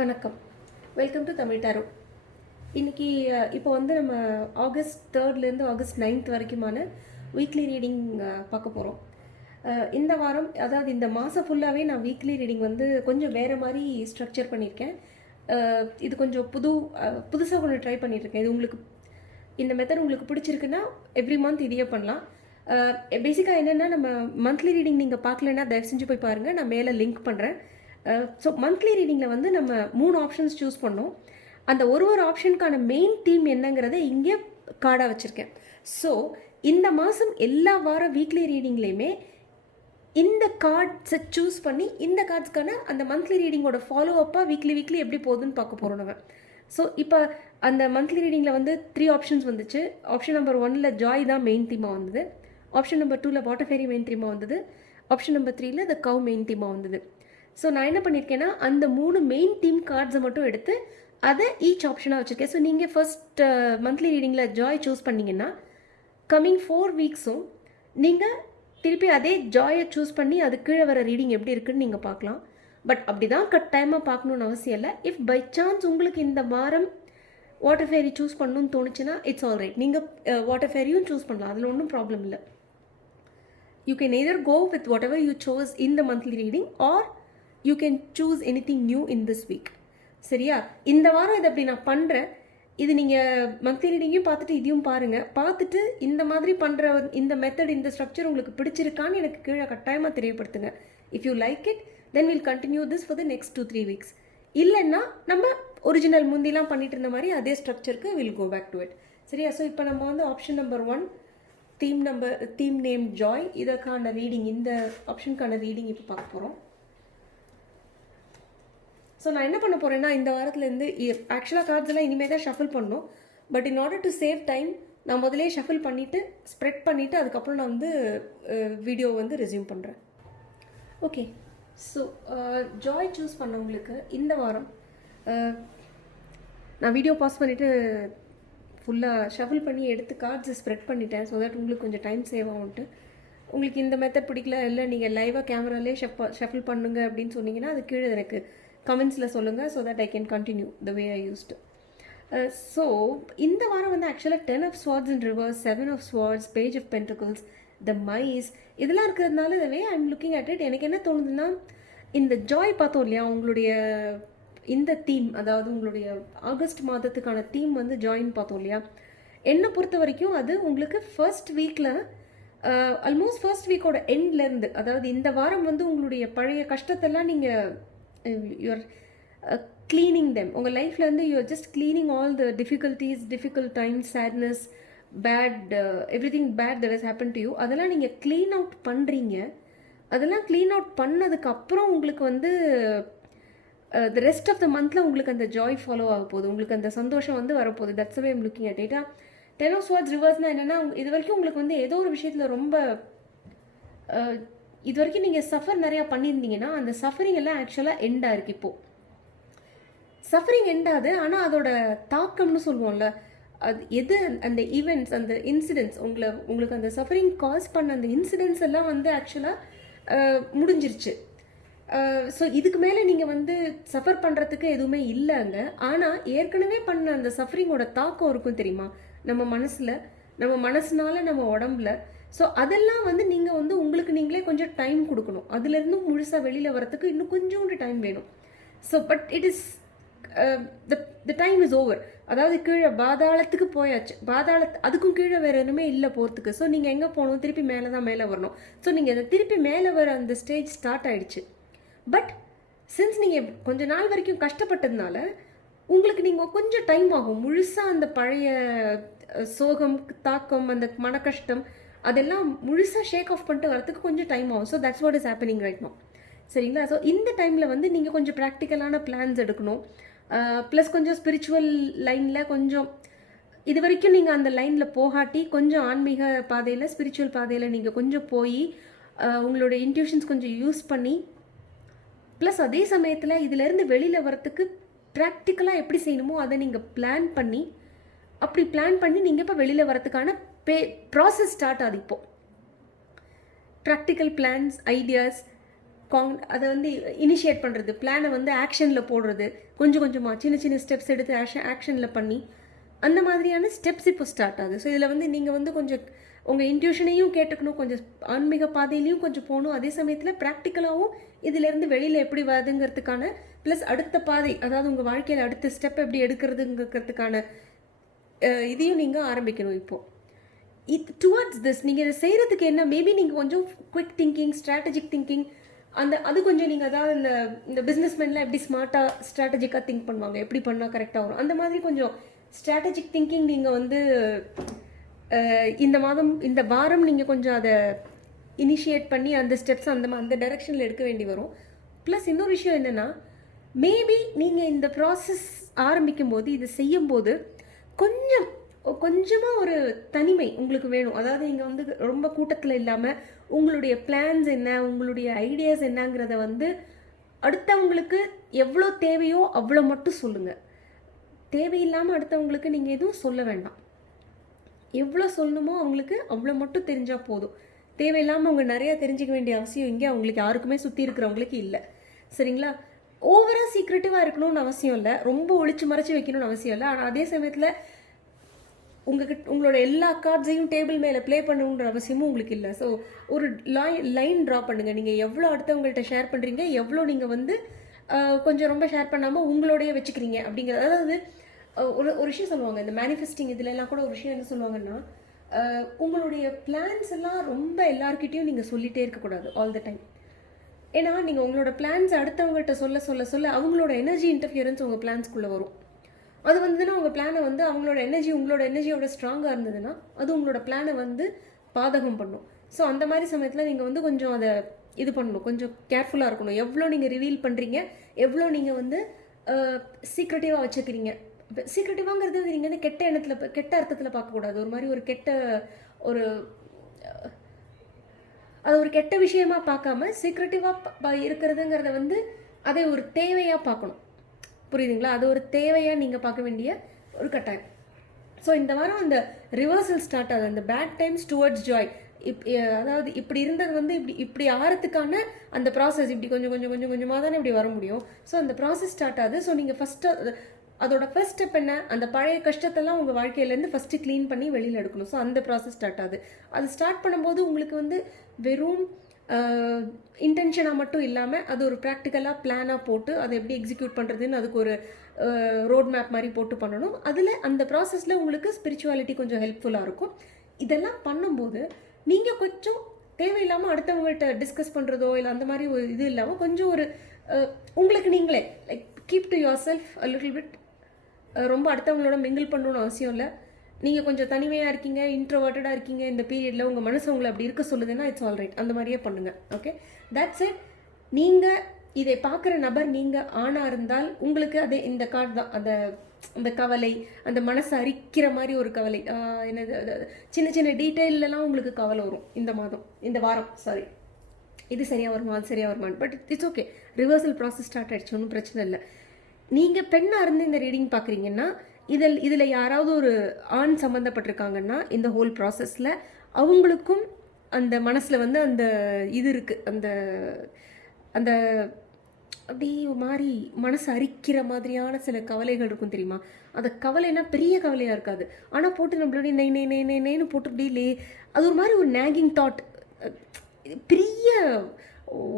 வணக்கம். Welcome to Tamil tarot. இன்னைக்கு இப்போ வந்து நம்ம ஆகஸ்ட் 3லேருந்து ஆகஸ்ட் 9th வரைக்குமான வீக்லி ரீடிங் பார்க்க போகிறோம். இந்த வாரம், அதாவது இந்த மாதம் ஃபுல்லாகவே நான் வீக்லி ரீடிங் வந்து கொஞ்சம் வேறு மாதிரி ஸ்ட்ரக்சர் பண்ணியிருக்கேன். இது கொஞ்சம் புதுசாக ஒன்று ட்ரை பண்ணிகிட்ருக்கேன். இது உங்களுக்கு இந்த மெத்தட் உங்களுக்கு பிடிச்சிருக்குன்னா எவ்ரி மந்த் இதையே பண்ணலாம். பேசிக்காக என்னென்னா, நம்ம மந்த்லி ரீடிங் நீங்கள் பார்க்கலன்னா தயவு செஞ்சு போய் பாருங்கள், நான் மேலே லிங்க் பண்ணுறேன். ஸோ மந்த்லி ரீடிங்கில் வந்து நம்ம 3 ஆப்ஷன்ஸ் சூஸ் பண்ணோம். அந்த ஒரு ஆப்ஷனுக்கான மெயின் தீம் என்னங்கிறத இங்கே கார்டாக வச்சுருக்கேன். ஸோ இந்த மாதம் எல்லா வார வீக்லி ரீடிங்லேயுமே இந்த கார்ட்ஸை சூஸ் பண்ணி இந்த கார்ட்ஸ்க்கான அந்த மந்த்லி ரீடிங்கோட ஃபாலோ அப்பாக வீக்லி எப்படி போகுதுன்னு பார்க்க போகிறோம் நம்ம. ஸோ இப்போ அந்த மந்த்லி ரீடிங்கில் வந்து 3 ஆப்ஷன்ஸ் வந்துச்சு. ஆப்ஷன் நம்பர் 1ல் ஜாய் தான் மெயின் தீமாக வந்தது. ஆப்ஷன் நம்பர் 2ல் வாட்டர் ஃபேரி மெயின் தீமாக வந்தது. ஆப்ஷன் நம்பர் 3ல் த கவ் மெயின் தீமாக வந்தது. ஸோ நான் என்ன பண்ணியிருக்கேன்னா, அந்த 3 மெயின் தீம் கார்ட்ஸை மட்டும் எடுத்து அதை ஈச் ஆப்ஷனாக வச்சுருக்கேன். ஸோ நீங்கள் ஃபர்ஸ்ட் மந்த்லி ரீடிங்கில் ஜாய் சூஸ் பண்ணிங்கன்னா கம்மிங் 4 வீக்ஸும் நீங்கள் திருப்பி அதே ஜாயை சூஸ் பண்ணி அது கீழே வர ரீடிங் எப்படி இருக்குன்னு நீங்கள் பார்க்கலாம். பட் அப்படி தான் கட்டாயமாக பார்க்கணுன்னு அவசியம் இல்லை. இஃப் பை சான்ஸ் உங்களுக்கு இந்த வாரம் வாட்டர் ஃபேரி சூஸ் பண்ணணும்னு தோணுச்சுன்னா இட்ஸ் ஆல் ரைட். நீங்கள் வாட்டர் ஃபேரியும் சூஸ் பண்ணலாம், அதில் ஒன்றும் ப்ராப்ளம் இல்லை. You can either go with whatever you chose in the monthly reading or you can choose anything new in this week. சரியா? இந்த வாரம் இதை அப்படி நான் பண்ணுறேன். இது நீங்கள் மந்த்லி ரீடிங்கையும் பார்த்துட்டு இதையும் பாருங்கள். பார்த்துட்டு இந்த மாதிரி பண்ணுற இந்த மெத்தட், இந்த ஸ்ட்ரக்சர் உங்களுக்கு பிடிச்சிருக்கான்னு எனக்கு கீழே கட்டாயமாக தெரியப்படுத்துங்க. If you like it then will continue this for the next 2-3 weeks. இல்லைன்னா நம்ம ஒரிஜினல் முந்திலாம் பண்ணிட்டு இருந்த மாதிரி அதே ஸ்ட்ரக்சருக்கு will go back to it. சரியா? ஸோ இப்போ நம்ம வந்து option number 1 theme name joy, இதற்கான ரீடிங், இந்த ஆப்ஷனுக்கான ரீடிங் இப்போ பார்க்க போகிறோம். ஸோ நான் என்ன பண்ண போகிறேன்னா, இந்த வாரத்துலேருந்து ஆக்சுவலாக கார்ட்ஸ் எல்லாம் இனிமேல் தான் ஷஃபில் பண்ணணும். But in order to save time நான் முதலே ஷஃபில் பண்ணிவிட்டு ஸ்ப்ரெட் பண்ணிவிட்டு அதுக்கப்புறம் நான் வந்து வீடியோ வந்து ரெஸ்யூம் பண்ணுறேன். ஓகே, ஸோ ஜாய் சூஸ் பண்ணவங்களுக்கு இந்த வாரம் நான் வீடியோ பாஸ் பண்ணிவிட்டு ஃபுல்லாக ஷஃபில் பண்ணி எடுத்து கார்ட்ஸை ஸ்ப்ரெட் பண்ணிட்டேன். ஸோ தட் உங்களுக்கு கொஞ்சம் டைம் சேவ் ஆகும்ட்டு. உங்களுக்கு இந்த மெத்தட் பிடிக்கல, இல்லை நீங்கள் லைவாக கேமராலே ஷஃபில் பண்ணுங்க அப்படின்னு சொன்னீங்கன்னா அது கீழே எனக்கு கமெண்ட்ஸில் சொல்லுங்கள். So that I can continue the way I used. So இந்த வாரம் வந்து ஆக்சுவலாக 10 of swords in reverse, 7 of swords, page of pentacles, the mice இதெல்லாம் இருக்கிறதுனால the way I'm looking at it, எனக்கு என்ன தோணுதுன்னா, இந்த ஜாய் பார்த்தோம் இல்லையா, உங்களுடைய இந்த தீம், அதாவது உங்களுடைய ஆகஸ்ட் மாதத்துக்கான தீம் வந்து ஜாயின் பார்த்தோம் இல்லையா, என்னை பொறுத்த வரைக்கும் அது உங்களுக்கு ஃபர்ஸ்ட் வீக்கில் ஆல்மோஸ்ட் ஃபர்ஸ்ட் வீக்கோட எண்ட்லேருந்து, அதாவது இந்த வாரம் வந்து உங்களுடைய பழைய கஷ்டத்தெல்லாம் நீங்கள் you're cleaning them. உங்கள் லைஃப்பில் வந்து you're just cleaning all the difficulties, difficult times, sadness, bad, everything bad that has happened to you. அதெல்லாம் நீங்கள் க்ளீன் அவுட் பண்ணுறீங்க. அதெல்லாம் க்ளீன் அவுட் பண்ணதுக்கப்புறம் உங்களுக்கு வந்து the rest of the monthல உங்களுக்கு அந்த ஜாய் ஃபாலோ ஆக போகுது, உங்களுக்கு அந்த சந்தோஷம் வந்து வரப்போகுது. that's the way I'm looking at it. 10 of swords ரிவர்ஸ்னால் என்னென்னா, இது வரைக்கும் உங்களுக்கு வந்து ஏதோ ஒரு விஷயத்தில் ரொம்ப இது வரைக்கும் நீங்கள் சஃபர் நிறையா பண்ணியிருந்தீங்கன்னா அந்த சஃபரிங் எல்லாம் ஆக்சுவலாக எண்டாக இருக்குது. இப்போது சஃபரிங் எண்டாது, ஆனால் அதோட தாக்கம்னு சொல்லுவோம்ல, அது எது அந்த ஈவெண்ட்ஸ், அந்த இன்சிடென்ட்ஸ், உங்களுக்கு அந்த சஃபரிங் காஸ் பண்ண அந்த இன்சிடென்ட்ஸ் எல்லாம் வந்து ஆக்சுவலாக முடிஞ்சிருச்சு. ஸோ இதுக்கு மேலே நீங்கள் வந்து சஃபர் பண்ணுறதுக்கு எதுவுமே இல்லைங்க. ஆனால் ஏற்கனவே பண்ண அந்த சஃபரிங்கோட தாக்கம் இருக்கும் தெரியுமா, நம்ம மனசில், நம்ம மனசுனால, நம்ம உடம்புல. ஸோ அதெல்லாம் வந்து நீங்கள் வந்து உங்களுக்கு நீங்களே கொஞ்சம் டைம் கொடுக்கணும். அதுலேருந்தும் முழுசாக வெளியில் வரத்துக்கு இன்னும் கொஞ்சோண்டு டைம் வேணும். So but it is the time is over. அதாவது கீழே பாதாளத்துக்கு போயாச்சு, அதுக்கும் கீழே வேறு எதுவுமே இல்லை போகிறதுக்கு. ஸோ நீங்கள் எங்கே போகணும், திருப்பி மேலே வரணும். ஸோ நீங்கள் அதை திருப்பி மேலே வர அந்த ஸ்டேஜ் ஸ்டார்ட் ஆகிடுச்சு. பட் சின்ஸ் நீங்கள் கொஞ்ச நாள் வரைக்கும் கஷ்டப்பட்டதுனால உங்களுக்கு நீங்கள் கொஞ்சம் டைம் ஆகும் முழுசாக அந்த பழைய சோகம், தாக்கம், அந்த மன கஷ்டம் அதெல்லாம் முழுசாக ஷேக் ஆஃப் பண்ணிட்டு வரத்துக்கு கொஞ்சம் டைம் ஆகும். So that's what is happening right now. சரிங்களா? ஸோ இந்த டைமில் வந்து நீங்கள் கொஞ்சம் ப்ராக்டிக்கலான பிளான்ஸ் எடுக்கணும். ப்ளஸ் கொஞ்சம் ஸ்பிரிச்சுவல் லைனில் கொஞ்சம் இது வரைக்கும் நீங்கள் அந்த லைனில் போகாட்டி கொஞ்சம் ஆன்மீக பாதையில், ஸ்பிரிச்சுவல் பாதையில் நீங்கள் கொஞ்சம் போய் உங்களோட இன்ட்யூஷன்ஸ் கொஞ்சம் யூஸ் பண்ணி, ப்ளஸ் அதே சமயத்தில் இதிலேருந்து வெளியில் வரத்துக்கு ப்ராக்டிக்கலாக எப்படி செய்யணுமோ அதை நீங்கள் பிளான் பண்ணி, அப்படி பிளான் பண்ணி நீங்கள் இப்போ வெளியில் வரத்துக்கான ப்ராசஸ் ஸ்டார்ட் ஆகுது. இப்போது ப்ராக்டிக்கல் பிளான்ஸ், ஐடியாஸ், அதை வந்து இனிஷியேட் பண்ணுறது, பிளானை வந்து ஆக்ஷனில் போடுறது, கொஞ்சம் கொஞ்சமாக சின்ன சின்ன ஸ்டெப்ஸ் எடுத்து ஆக்ஷனில் பண்ணி அந்த மாதிரியான ஸ்டெப்ஸ் இப்போ ஸ்டார்ட் ஆகுது. ஸோ இதில் வந்து நீங்கள் வந்து கொஞ்சம் உங்கள் இன்ட்யூஷனையும் கேட்டுக்கணும், கொஞ்சம் ஆன்மீக பாதையிலையும் கொஞ்சம் போகணும், அதே சமயத்தில் ப்ராக்டிக்கலாகவும் இதிலேருந்து வெளியில் எப்படி வருதுங்கிறதுக்கான ப்ளஸ் அடுத்த பாதை, அதாவது உங்கள் வாழ்க்கையில் அடுத்த ஸ்டெப் எப்படி எடுக்கிறதுங்கிறதுக்கான இதையும் நீங்கள் ஆரம்பிக்கணும். இப்போது டுவர்ட்ஸ் திஸ் நீங்கள் இதை செய்கிறதுக்கு என்ன, மேபி நீங்கள் கொஞ்சம் குவிக் திங்கிங், ஸ்ட்ராட்டஜிக் திங்கிங், அது கொஞ்சம் நீங்கள் அதாவது இந்த பிஸ்னஸ்மேன்லாம் எப்படி ஸ்மார்ட்டாக ஸ்ட்ராட்டஜிக்காக திங்க் பண்ணுவாங்க, எப்படி பண்ணால் கரெக்டாக வரும், அந்த மாதிரி கொஞ்சம் ஸ்ட்ராட்டஜிக் திங்கிங் நீங்கள் வந்து இந்த வாரம் நீங்கள் கொஞ்சம் அதை இனிஷியேட் பண்ணி அந்த ஸ்டெப்ஸ் அந்த டைரெக்ஷனில் எடுக்க வேண்டி வரும். ப்ளஸ் இன்னொரு விஷயம் என்னென்னா, மேபி நீங்கள் இந்த ப்ராசஸ் ஆரம்பிக்கும் போது, இது செய்யும்போது கொஞ்சமாக ஒரு தனிமை உங்களுக்கு வேணும். அதாவது நீங்கள் வந்து ரொம்ப கூட்டத்தில் இல்லாமல் உங்களுடைய பிளான்ஸ் என்ன, உங்களுடைய ஐடியாஸ் என்னங்கிறத வந்து அடுத்தவங்களுக்கு எவ்வளோ தேவையோ அவ்வளோ மட்டும் சொல்லுங்கள். தேவையில்லாமல் அடுத்தவங்களுக்கு நீங்கள் எதுவும் சொல்ல வேண்டாம். எவ்வளோ சொல்லணுமோ அவங்களுக்கு அவ்வளோ மட்டும் தெரிஞ்சால் போதும். தேவையில்லாமல் அவங்க நிறையா தெரிஞ்சிக்க வேண்டிய அவசியம் இங்கே அவங்களுக்கு யாருக்குமே சுற்றி இருக்கிறவங்களுக்கு இல்லை. சரிங்களா? ஓவராக சீக்ரெட்டிவாக இருக்கணும்னு அவசியம் இல்லை, ரொம்ப ஒளிச்சு மறைச்சி வைக்கணும்னு அவசியம் இல்லை. ஆனால் அதே சமயத்தில் உங்களோட எல்லா கார்ட்ஸையும் டேபிள் மேலே ப்ளே பண்ணணுன்ற அவசியமும் உங்களுக்கு இல்லை. ஸோ ஒரு லைன் ட்ரா பண்ணுங்கள். நீங்கள் எவ்வளோ அடுத்தவங்கள்ட்ட ஷேர் பண்ணுறீங்க, எவ்வளோ நீங்கள் வந்து கொஞ்சம் ரொம்ப ஷேர் பண்ணாமல் உங்களோடைய வச்சுக்கிறீங்க அப்படிங்கிறது. அதாவது ஒரு விஷயம் சொல்லுவாங்க, இந்த மேனிஃபெஸ்டிங் இதுலலாம் கூட ஒரு விஷயம் என்ன சொல்லுவாங்கன்னா, உங்களுடைய பிளான்ஸ் எல்லாம் ரொம்ப எல்லாருக்கிட்டையும் நீங்கள் சொல்லிகிட்டே இருக்கக்கூடாது ஆல் த டைம். ஏன்னா நீங்கள் உங்களோட பிளான்ஸ் அடுத்தவங்கள்ட்ட சொல்ல சொல்ல சொல்ல அவங்களோட எனர்ஜி இன்டர்ஃபியரன்ஸ் உங்கள் பிளான்ஸ்குள்ளே வரும். அது வந்துன்னா உங்கள் பிளானை வந்து அவங்களோட எனர்ஜி உங்களோட எனர்ஜியோட ஸ்ட்ராங்காக இருந்ததுன்னா அது உங்களோட பிளானை வந்து பாதகம் பண்ணும். ஸோ அந்த மாதிரி சமயத்தில் நீங்கள் வந்து கொஞ்சம் அதை இது பண்ணணும், கொஞ்சம் கேர்ஃபுல்லாக இருக்கணும். எவ்வளோ நீங்கள் ரிவீல் பண்ணுறீங்க, எவ்வளோ நீங்கள் வந்து சீக்ரெட்டிவாக வச்சுக்கிறீங்க. சீக்ரெட்டிவாங்கிறது நீங்கள் வந்து கெட்ட அர்த்தத்தில் பார்க்கக்கூடாது. ஒரு மாதிரி அது ஒரு கெட்ட விஷயமா பார்க்காம சீக்ரெட்டிவாக இருக்கிறதுங்கிறத வந்து அதை ஒரு தேவையாக பார்க்கணும். புரியுதுங்களா? அது ஒரு தேவையாக நீங்கள் பார்க்க வேண்டிய ஒரு கட்டாயம். ஸோ இந்த வாரம் அந்த ரிவர்சல் ஸ்டார்ட் ஆகுது, அந்த பேட் டைம்ஸ் டுவர்ட்ஸ் ஜாய். அதாவது இப்படி இருந்தது வந்து இப்படி ஆகிறதுக்கான அந்த ப்ராசஸ் இப்படி கொஞ்சமாக தானே இப்படி வர முடியும். ஸோ அந்த ப்ராசஸ் ஸ்டார்ட் ஆகுது. ஸோ நீங்கள் அதோட ஃபர்ஸ்ட் ஸ்டெப் என்ன, அந்த பழைய கஷ்டத்தெல்லாம் உங்கள் வாழ்க்கையிலேருந்து ஃபஸ்ட்டு க்ளீன் பண்ணி வெளியில் எடுக்கணும். ஸோ அந்த ப்ராசஸ் ஸ்டார்ட் ஆகுது. அது ஸ்டார்ட் பண்ணும்போது உங்களுக்கு வந்து வெறும் இன்டென்ஷனாக மட்டும் இல்லாமல் அது ஒரு ப்ராக்டிக்கலாக பிளானாக போட்டு அதை எப்படி எக்ஸிக்யூட் பண்ணுறதுன்னு அதுக்கு ஒரு ரோட் மேப் மாதிரி போட்டு பண்ணணும். அதில் அந்த ப்ராசஸில் உங்களுக்கு ஸ்பிரிச்சுவாலிட்டி கொஞ்சம் ஹெல்ப்ஃபுல்லாக இருக்கும். இதெல்லாம் பண்ணும்போது நீங்கள் கொஞ்சம் தேவையில்லாமல் அடுத்தவங்கள்ட்ட டிஸ்கஸ் பண்ணுறதோ இல்லை அந்த மாதிரி ஒரு இது இல்லாமல் கொஞ்சம் ஒரு உங்களுக்கு நீங்களே like keep to your self a little bit. ரொம்ப அடுத்தவங்களோட மிங்கிள் பண்ணணும்னு அவசியம் இல்லை. நீங்கள் கொஞ்சம் தனிமையாக இருக்கீங்க, இன்ட்ரோவர்ட்டடாக இருக்கீங்க இந்த பீரியடில், உங்கள் மனசு உங்களை அப்படி இருக்க சொல்லுதுன்னா இட்ஸ் ஆல் ரைட், அந்த மாதிரியே பண்ணுங்கள். Okay, that's it. நீங்கள் இதை பார்க்குற நபர் நீங்கள் ஆணாக இருந்தால் உங்களுக்கு அதே இந்த கார்டு தான், அந்த கவலை, அந்த மனசை அரிக்கிற மாதிரி ஒரு கவலை, என்னது சின்ன சின்ன டீட்டெயிலெலாம் உங்களுக்கு கவலை வரும் இந்த வாரம். சாரி, இது சரியாக வருமா அது சரியாக வருமானு. But it's okay, reversal process start ஆகிடுச்சு, ஒன்றும் பிரச்சனை இல்லை. நீங்கள் பெண்ணாக இருந்து இந்த ரீடிங் பார்க்குறீங்கன்னா இதில் யாராவது ஒரு ஆண் சம்மந்தப்பட்டிருக்காங்கன்னா இந்த ஹோல் ப்ராசஸில் அவங்களுக்கும் அந்த மனசில் வந்து அந்த இது இருக்குது, அந்த அப்படியே ஒரு மாதிரி மனசு அரிக்கிற மாதிரியான சில கவலைகள் இருக்கும் தெரியுமா? அந்த கவலைனா பெரிய கவலையாக இருக்காது, ஆனால் போட்டு நம்மளுடைய நெய்னு போட்டு அப்படியே அது ஒரு மாதிரி ஒரு நேகிங் தாட், பெரிய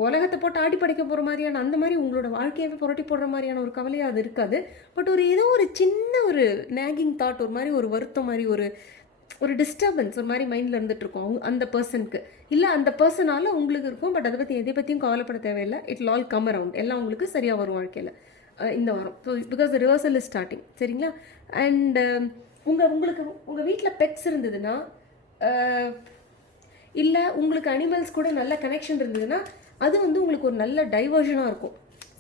உலகத்தை போட்டு ஆடி படைக்க போகிற மாதிரியான அந்த மாதிரி உங்களோட வாழ்க்கையவே புரட்டி போடுற மாதிரியான ஒரு கவலையாக அது இருக்காது. பட் ஏதோ ஒரு சின்ன ஒரு நேகிங் தாட், ஒரு மாதிரி ஒரு வருத்தம் மாதிரி ஒரு டிஸ்டர்பன்ஸ் ஒரு மாதிரி மைண்டில் இருந்துகிட்ருக்கோம் அந்த பர்சனுக்கு. இல்லை அந்த பர்சனால் உங்களுக்கு இருக்கும், பட் அதை பற்றி எதை பற்றியும் கவலைப்பட தேவையில்லை. இட் ஆல் கம் அரவுண்ட், எல்லாம் உங்களுக்கு சரியாக வரும் வாழ்க்கையில் இந்த வாரம். So because the reversal is starting. சரிங்களா? அண்ட் உங்களுக்கு உங்கள் வீட்டில் பெட்ஸ் இருந்ததுன்னா, இல்லை உங்களுக்கு அனிமல்ஸ் கூட நல்ல கனெக்ஷன் இருந்ததுன்னா அது வந்து உங்களுக்கு ஒரு நல்ல டைவர்ஷனாக இருக்கும்.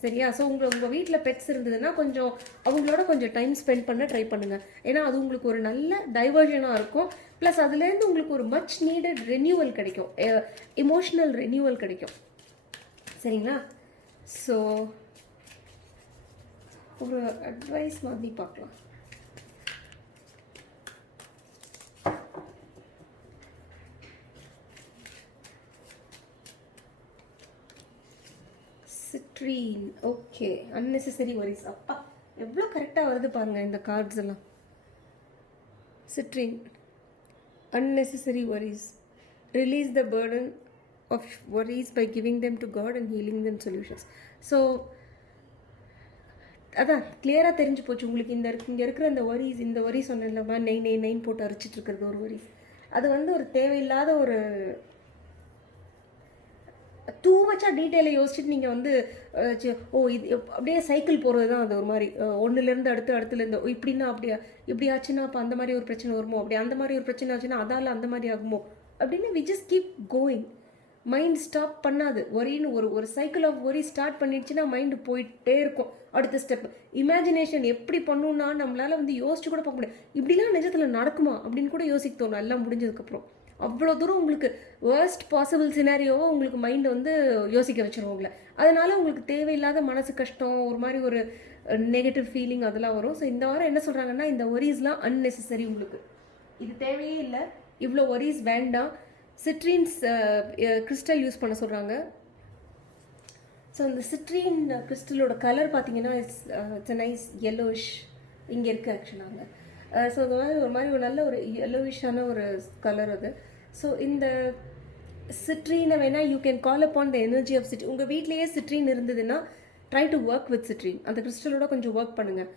சரியா? ஸோ உங்கள் வீட்டில் பெட்ஸ் இருந்ததுன்னா கொஞ்சம் அவங்களோட கொஞ்சம் டைம் ஸ்பெண்ட் பண்ண ட்ரை பண்ணுங்கள். ஏன்னா அது உங்களுக்கு ஒரு நல்ல டைவர்ஷனாக இருக்கும். ப்ளஸ் அதுலேருந்து உங்களுக்கு ஒரு மச் நீடட் ரெனியூவல் கிடைக்கும், எமோஷ்னல் ரெனியூவல் கிடைக்கும். சரிங்களா? ஸோ ஒரு அட்வைஸ் மாதிரி பார்க்கலாம். சிட்ரீன். Okay, unnecessary worries. அப்பா எவ்வளோ கரெக்டாக வருது பாருங்கள் இந்த கார்ட்ஸ் எல்லாம். Citrine, unnecessary worries. Release the burden of worries by giving them to God and healing them solutions. So அதான் கிளியராக தெரிஞ்சு போச்சு உங்களுக்கு. இங்கே இருக்கிற இந்த வரிஸ், இந்த வரி சொன்னேன்லமா, நெய் போட்டு அரைச்சிட்டு இருக்கிறது ஒரு வரிஸ். அது வந்து ஒரு தேவையில்லாத ஒரு டூ மச்சாக டீட்டெயிலை யோசிச்சுட்டு நீங்கள் வந்து இது அப்படியே சைக்கிள் போகிறது தான் அது. ஒரு மாதிரி ஒன்றுலேருந்து அடுத்துலேருந்து இப்படின்னா அப்படியா, இப்படி ஆச்சுன்னா அப்போ அந்த மாதிரி ஒரு பிரச்சனை வருமோ, அப்படி அந்த மாதிரி ஒரு பிரச்சனை ஆச்சுன்னா அதால் அந்த மாதிரி ஆகுமோ அப்படின்னு we just keep going. Mind stop பண்ணாது. ஒரின்னு ஒரு சைக்கிள் ஆஃப் ஒரி ஸ்டார்ட் பண்ணிடுச்சுன்னா மைண்டு போயிட்டே இருக்கும். அடுத்த ஸ்டெப் இமேஜினேஷன் எப்படி பண்ணுன்னா நம்மளால் வந்து யோசிச்சு கூட பார்க்க முடியாது. இப்படிலாம் நிஜத்தில் நடக்குமா அப்படின்னு கூட யோசிக்க தோணும் எல்லாம் முடிஞ்சதுக்கப்புறம். அவ்வளோ தூரம் உங்களுக்கு வேர்ஸ்ட் பாசிபிள் சினாரியோவை உங்களுக்கு மைண்டை வந்து யோசிக்க வச்சிரும் உங்களை. அதனால் உங்களுக்கு தேவையில்லாத மனசு கஷ்டம், ஒரு மாதிரி ஒரு நெகட்டிவ் ஃபீலிங் அதெல்லாம் வரும். ஸோ இந்த வாரம் என்ன சொல்கிறாங்கன்னா, இந்த ஒரீஸ்லாம் அன்னெசரி, உங்களுக்கு இது தேவையே இல்லை, இவ்வளோ ஒரீஸ் வேண்டாம். சிட்ரீன்ஸ் கிறிஸ்டல் யூஸ் பண்ண சொல்கிறாங்க. ஸோ இந்த சிட்ரீன் கிறிஸ்டலோட கலர் பார்த்தீங்கன்னா இட்ஸ் நைஸ் yellowish இங்கே இருக்குது ஆக்சுவலாங்க. ஸோ அது மாதிரி ஒரு நல்ல ஒரு yellowishaன ஒரு கலர் அது. ஸோ இந்த சிட்ரீனை வேணால் you can call upon the energy of citrine. உங்கள் வீட்லேயே சிட்ரீன் இருந்ததுன்னா try to work with citrine. அந்த கிறிஸ்டலோட கொஞ்சம் ஒர்க் பண்ணுங்கள்.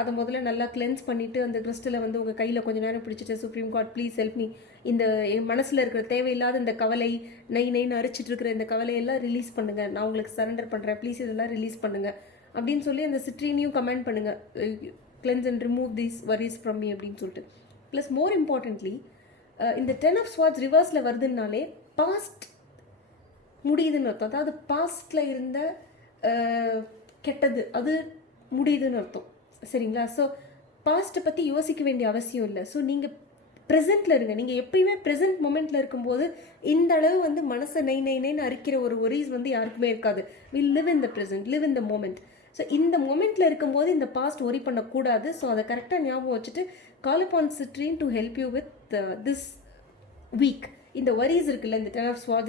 அதை முதல்ல நல்லா கிளென்ஸ் பண்ணிவிட்டு அந்த கிறிஸ்டலை வந்து உங்கள் கையில் கொஞ்சம் நேரம் பிடிச்சிட்டு, supreme God please help me, இந்த என் மனசில் இருக்கிற தேவையில்லாத இந்த கவலை, நைன்னு அரிச்சிட்டு இருக்கிற இந்த கவலையெல்லாம் ரிலீஸ் பண்ணுங்கள், நான் உங்களுக்கு சரண்டர் பண்ணுறேன், ப்ளீஸ் இதெல்லாம் ரிலீஸ் பண்ணுங்கள் அப்படின்னு சொல்லி அந்த சிட்ரீனையும் கமெண்ட் பண்ணுங்கள். Cleanse and remove these worries from me அப்படின்னு சொல்லிட்டு. ப்ளஸ் மோர் இம்பார்ட்டன்ட்லி, இந்த 10 of Swords ரிவர்ஸில் வருதுன்னாலே பாஸ்ட் முடியுதுன்னு அர்த்தம். அதாவது பாஸ்டில் இருந்த கெட்டது அது முடியுதுன்னு அர்த்தம். சரிங்களா? ஸோ பாஸ்ட்டை பற்றி யோசிக்க வேண்டிய அவசியம் இல்லை. ஸோ நீங்கள் ப்ரெசென்ட்டில் இருங்க. நீங்கள் எப்பயுமே ப்ரெசென்ட் மொமெண்ட்டில் இருக்கும்போது இந்த அளவு வந்து மனசை நைன்னு அரிக்கிற ஒரு ஒரீஸ் வந்து யாருக்குமே இருக்காது. Will live in the present, live in the moment. So இந்த மொமெண்ட்டில் இருக்கும்போது இந்த பாஸ்ட் ஒரி பண்ணக்கூடாது. ஸோ அதை கரெக்டாக ஞாபகம் வச்சுட்டு call upon citrine to help you with this week. இந்த வரிஸ் இருக்குல்ல, இந்த 10 of Swords,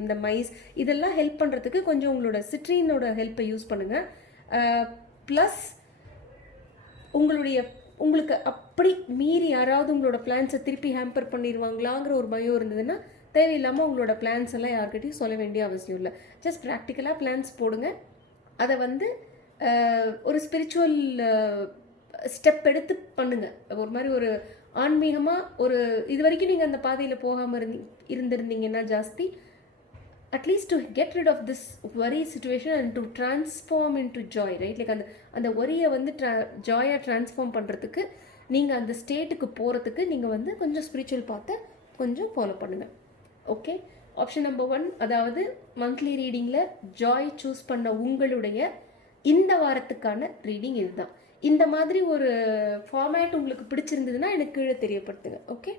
இந்த மைஸ், இதெல்லாம் ஹெல்ப் பண்ணுறதுக்கு கொஞ்சம் உங்களோட சிட்ரீனோட ஹெல்ப்பை யூஸ் பண்ணுங்கள். ப்ளஸ் உங்களுக்கு அப்படி மீறி யாராவது உங்களோட பிளான்ஸை திருப்பி ஹேம்பர் பண்ணிடுவாங்களாங்கிற ஒரு பயம் இருந்ததுன்னா தேவையில்லாமல் உங்களோட பிளான்ஸ் எல்லாம் யார்கிட்டையும் சொல்ல வேண்டிய அவசியம் இல்லை. ஜஸ்ட் ப்ராக்டிக்கலாக பிளான்ஸ் போடுங்க. அதை வந்து ஒரு ஸ்பிரிச்சுவல் ஸ்டெப் எடுத்து பண்ணுங்கள். ஒரு மாதிரி ஒரு ஆன்மீகமாக ஒரு இது வரைக்கும் நீங்கள் அந்த பாதையில் போகாமல் இருந்திருந்தீங்கன்னா ஜாஸ்தி, at least to get rid of this worry situation and to transform into joy, right? Like அந்த வரியை வந்து ஜாயாக ட்ரான்ஸ்ஃபார்ம் பண்ணுறதுக்கு, நீங்கள் அந்த ஸ்டேட்டுக்கு போகிறதுக்கு நீங்கள் வந்து கொஞ்சம் ஸ்பிரிச்சுவல் பார்த்து கொஞ்சம் ஃபாலோ பண்ணுங்கள். ஓகே, ஆப்ஷன் நம்பர் 1, அதாவது மந்த்லி ரீடிங்கில் ஜாய் சூஸ் பண்ண உங்களுடைய இந்த வாரத்துக்கான ரீடிங் இதுதான். இந்த மாதிரி ஒரு ஃபார்மேட் உங்களுக்கு பிடிச்சிருந்ததுன்னா எனக்கு கீழே தெரியப்படுத்துங்க. ஓகே,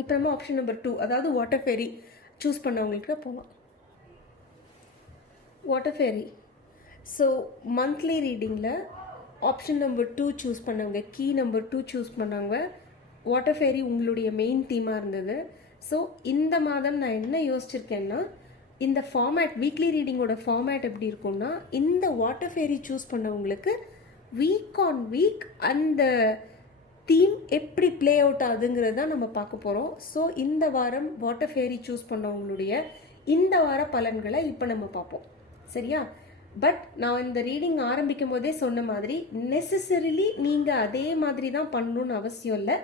இப்போ நம்ம ஆப்ஷன் நம்பர் 2, அதாவது வாட்டர் ஃபேரி சூஸ் பண்ணவங்களுக்கு போகலாம். Water fairy. ஸோ மந்த்லி ரீடிங்கில் ஆப்ஷன் நம்பர் 2 சூஸ் பண்ணவங்க, கீ நம்பர் 2 சூஸ் பண்ணவங்க, வாட்டர் ஃபேரி உங்களுடைய மெயின் தீமாக இருந்தது. ஸோ இந்த மாதம் நான் என்ன யோசிச்சிருக்கேன்னா, இந்த ஃபார்மேட் வீக்லி ரீடிங்கோட ஃபார்மேட் எப்படி இருக்கும்னா, இந்த வாட்டர் ஃபேரி சூஸ் பண்ணவங்களுக்கு வீக் ஆன் வீக் அந்த தீம் எப்படி ப்ளே அவுட் ஆகுதுங்கிறது தான் நம்ம பார்க்க போகிறோம். ஸோ இந்த வாரம் வாட்டர் ஃபேரி சூஸ் பண்ணவங்களுடைய இந்த வார பலன்களை இப்போ நம்ம பார்ப்போம். சரியா? பட் நான் இந்த ரீடிங் ஆரம்பிக்கும் போதே சொன்ன மாதிரி நெசசரிலி நீங்கள் அதே மாதிரி தான் பண்ணணும்னு அவசியம் இல்லை.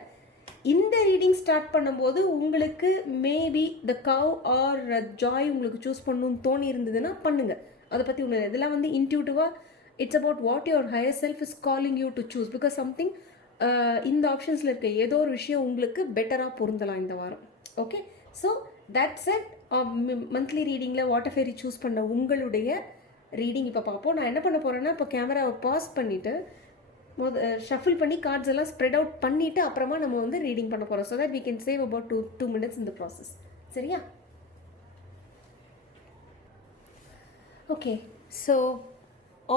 இந்த ரீடிங் ஸ்டார்ட் பண்ணும்போது உங்களுக்கு maybe the cow or joy உங்களுக்கு சூஸ் பண்ணணும்னு தோணி இருந்ததுன்னா பண்ணுங்கள். அதை பற்றி ஒன்று இதெல்லாம் வந்து இன்ட்யூட்டிவாக it's about what your higher self is calling you to choose. Because something இந்த ஆப்ஷன்ஸில் இருக்க ஏதோ ஒரு விஷயம் உங்களுக்கு பெட்டராக பொருந்தலாம் இந்த வாரம். Okay, so that's it. Monthly ரீடிங்கில் வாட்டர் ஃபேரி சூஸ் பண்ண உங்களுடைய ரீடிங் இப்போ பார்ப்போம். நான் என்ன பண்ண போகிறேன்னா, இப்போ கேமராவை பாஸ் பண்ணிவிட்டு ஷஃபில் பண்ணி கார்ட்ஸ் எல்லாம் ஸ்ப்ரெட் அவுட் பண்ணிவிட்டு அப்புறமா நம்ம வந்து ரீடிங் பண்ண போகிறோம். So that we can save about 2 minutes இந்த ப்ராசஸ். சரியா? ஓகே, ஸோ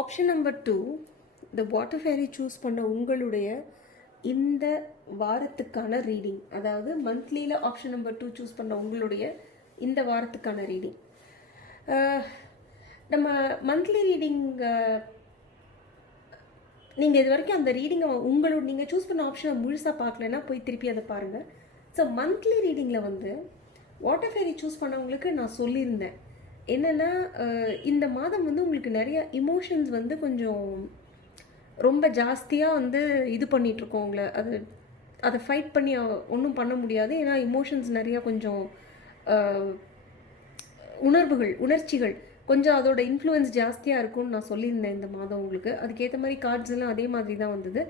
ஆப்ஷன் நம்பர் 2, இந்த வாட்டர் ஃபேரி சூஸ் பண்ண உங்களுடைய இந்த வாரத்துக்கான ரீடிங், அதாவது மந்த்லியில் ஆப்ஷன் நம்பர் 2 சூஸ் பண்ண உங்களுடைய இந்த வாரத்துக்கான ரீடிங். நம்ம மந்த்லி ரீடிங் நீங்கள் இது வரைக்கும் அந்த ரீடிங்கை உங்களோட நீங்கள் சூஸ் பண்ண ஆப்ஷனை முழுசாக பார்க்கலன்னா போய் திருப்பி அதை பாருங்கள். ஸோ மந்த்லி ரீடிங்கில் வந்து வாட்டர் ஃபேரி சூஸ் பண்ணவங்களுக்கு நான் சொல்லியிருந்தேன் என்னென்னா, இந்த மாதம் வந்து உங்களுக்கு நிறைய இமோஷன்ஸ் வந்து கொஞ்சம் ரொம்ப ஜாஸ்தியாக வந்து இது பண்ணிகிட்ருக்கோம் உங்களை. அதை ஃபைட் பண்ணி ஒன்றும் பண்ண முடியாது. ஏன்னா இமோஷன்ஸ் நிறையா கொஞ்சம் உணர்ச்சிகள் கொஞ்சம் அதோட இன்ஃப்ளூயன்ஸ் ஜாஸ்தியாக இருக்கும்னு நான் சொல்லியிருந்தேன் இந்த மாதம் உங்களுக்கு. அதுக்கேற்ற மாதிரி கார்ட்ஸ் எல்லாம் அதே மாதிரி தான் வந்தது.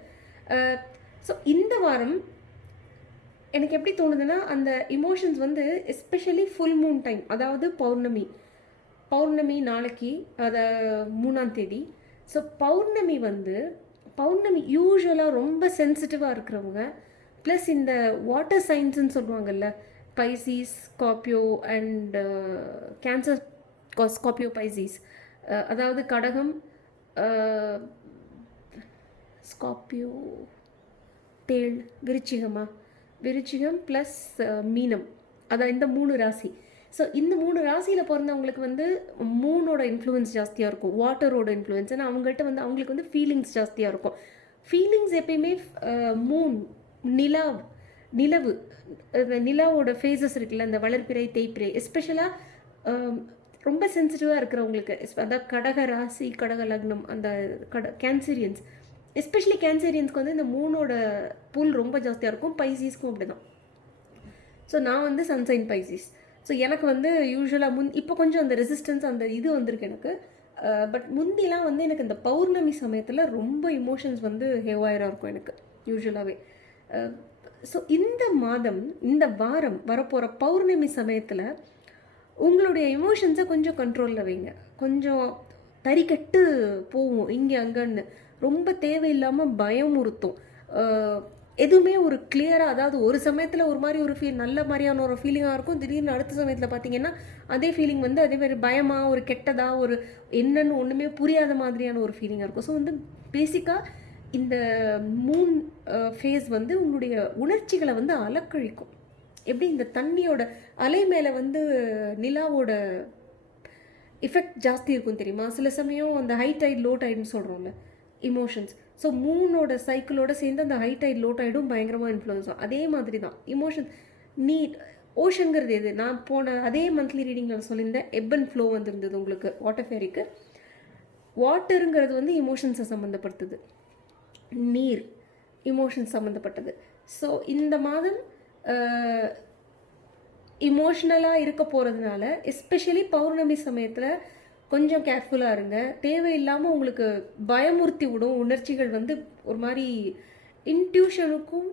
ஸோ இந்த வாரம் எனக்கு எப்படி தோணுதுன்னா, அந்த இமோஷன்ஸ் வந்து எஸ்பெஷலி ஃபுல் மூன் டைம், அதாவது பௌர்ணமி நாளைக்கு, அதை 3ஆம் தேதி. ஸோ பௌர்ணமி யூஸ்வலாக ரொம்ப சென்சிட்டிவாக இருக்கிறவங்க, ப்ளஸ் இந்த வாட்டர் சைன்ஸ்ன்னு சொல்லுவாங்கல்ல, பைசீஸ், ஸ்கார்பியோ அண்ட் கேன்சர், ஸ்கார்பியோ பைசீஸ், அதாவது கடகம், ஸ்கார்பியோ, தேள், விருச்சிகம் ப்ளஸ் மீனம், அதான் இந்த 3 ராசி. ஸோ இந்த 3 ராசியில் பிறந்தவங்களுக்கு வந்து மூனோட இன்ஃப்ளூயன்ஸ் ஜாஸ்தியாக இருக்கும், வாட்டரோட இன்ஃப்ளூயன்ஸ். ஏன்னா அவங்கள்ட்ட வந்து அவங்களுக்கு வந்து ஃபீலிங்ஸ் ஜாஸ்தியாக இருக்கும். ஃபீலிங்ஸ் எப்பயுமே மூன், நிலாவோட ஃபேஸஸ் இருக்குல்ல, இந்த வளர்பிறை, தேய்பிறை, எஸ்பெஷலாக ரொம்ப சென்சிட்டிவாக இருக்கிறவங்களுக்கு, அதாவது கடக ராசி, கடக லக்னம், அந்த கேன்சரியன்ஸ், எஸ்பெஷலி கேன்சரியன்ஸ்க்கு வந்து இந்த மூனோட புல் ரொம்ப ஜாஸ்தியாக இருக்கும். பைசீஸ்க்கும் அப்படி தான். ஸோ நான் வந்து சன்சைன் பைசீஸ். ஸோ எனக்கு வந்து யூஸ்வலாக இப்போ கொஞ்சம் அந்த ரெசிஸ்டன்ஸ் அந்த இது வந்திருக்கு எனக்கு. பட் முந்திலாம் வந்து எனக்கு இந்த பௌர்ணமி சமயத்தில் ரொம்ப இமோஷன்ஸ் வந்து ஹெவாயராக இருக்கும் எனக்கு யூஸ்வலாகவே. ஸோ இந்த வாரம் வரப்போகிற பௌர்ணமி சமயத்தில் உங்களுடைய எமோஷன்ஸை கொஞ்சம் கண்ட்ரோலில் வைங்க. கொஞ்சம் தறிக்கட்டு போகும் இங்கே அங்கன்னு, ரொம்ப தேவையில்லாமல் பயமுறுத்தும். எதுவுமே ஒரு கிளியராக, அதாவது ஒரு சமயத்தில் ஒரு மாதிரி ஒரு நல்ல மாதிரியான ஒரு ஃபீலிங்காக இருக்கும், திடீர்னு அடுத்த சமயத்தில் பார்த்தீங்கன்னா அதே ஃபீலிங் வந்து அதே மாதிரி பயமாக, ஒரு கெட்டதாக, ஒரு என்னன்னு ஒன்றுமே புரியாத மாதிரியான ஒரு ஃபீலிங்காக இருக்கும். ஸோ வந்து பேசிக்காக இந்த மூன் ஃபேஸ் வந்து உங்களுடைய உணர்ச்சிகளை வந்து அலக்கழிக்கும். எப்படி இந்த தண்ணியோட அலை மேலே வந்து நிலாவோட எஃபெக்ட் ஜாஸ்தி இருக்கும் தெரியுமா? சில சமயம் அந்த ஹை டைட் லோ டைடுன்னு சொல்கிறோம்ல இமோஷன்ஸ். ஸோ மூனோட சைக்கிளோட சேர்ந்து அந்த ஹை டைட் லோ டைடும் பயங்கரமாக இன்ஃப்ளூயன்ஸ் ஆகும். அதே மாதிரி தான் இமோஷன்ஸ். ஓஷனுங்கிறது எது? நான் போன அதே மந்த்லி ரீடிங் நான் சொல்லியிருந்தேன், எப் அண்ட் ஃப்ளோ வந்துருந்தது உங்களுக்கு வாட்டர் ஃபேரிக்கு. வாட்டருங்கிறது வந்து இமோஷன்ஸை சம்மந்தப்படுத்துது, நீர் இமோஷன்ஸ் சம்மந்தப்பட்டது. ஸோ இந்த மாதம் இமோஷ்னலாக இருக்க போகிறதுனால எஸ்பெஷலி பௌர்ணமி சமயத்தில் கொஞ்சம் கேர்ஃபுல்லாக இருங்க. தேவையில்லாமல் உங்களுக்கு பயமுறுத்தி விடும் உணர்ச்சிகள் வந்து. ஒரு மாதிரி இன்ட்யூஷனுக்கும்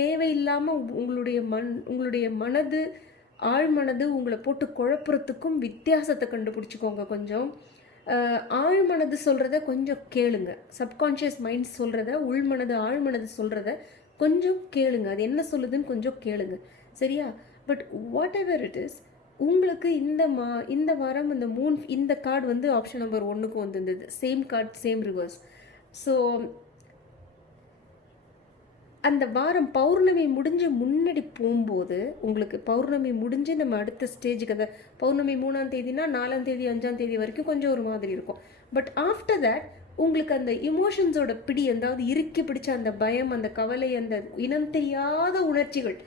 தேவையில்லாமல் உங்களுடைய மனது, ஆழ்மனது உங்களை போட்டு குழப்புறதுக்கும் வித்தியாசத்தை கண்டுபிடிச்சிக்கோங்க. கொஞ்சம் ஆழ்மனது சொல்கிறத கொஞ்சம் கேளுங்க. சப்கான்ஷியஸ் மைண்ட் சொல்கிறத, உள்மனது ஆழ்மனது சொல்கிறத கொஞ்சம் கேளுங்க. அது என்ன சொல்லுதுன்னு கொஞ்சம் கேளுங்க, சரியா? But what ever it is, உங்களுக்கு இந்த வாரம் இந்த கார்டு வந்து ஆப்ஷன் நம்பர் 1க்கு வந்துருந்தது. Same card, same reverse. So அந்த வாரம் பௌர்ணமி முடிஞ்சு முன்னாடி போகும்போது, உங்களுக்கு பௌர்ணமி முடிஞ்சு நம்ம அடுத்த ஸ்டேஜுக்கு, அந்த பௌர்ணமி 3ஆம் தேதினா 4ஆம் தேதி 5ஆம் தேதி வரைக்கும் கொஞ்சம் ஒரு மாதிரி இருக்கும். பட் ஆஃப்டர் தட் உங்களுக்கு அந்த இமோஷன்ஸோட பிடி, அதாவது இறுக்கி பிடிச்ச அந்த பயம், அந்த கவலை, அந்த இனம் தெரியாத உணர்ச்சிகள்,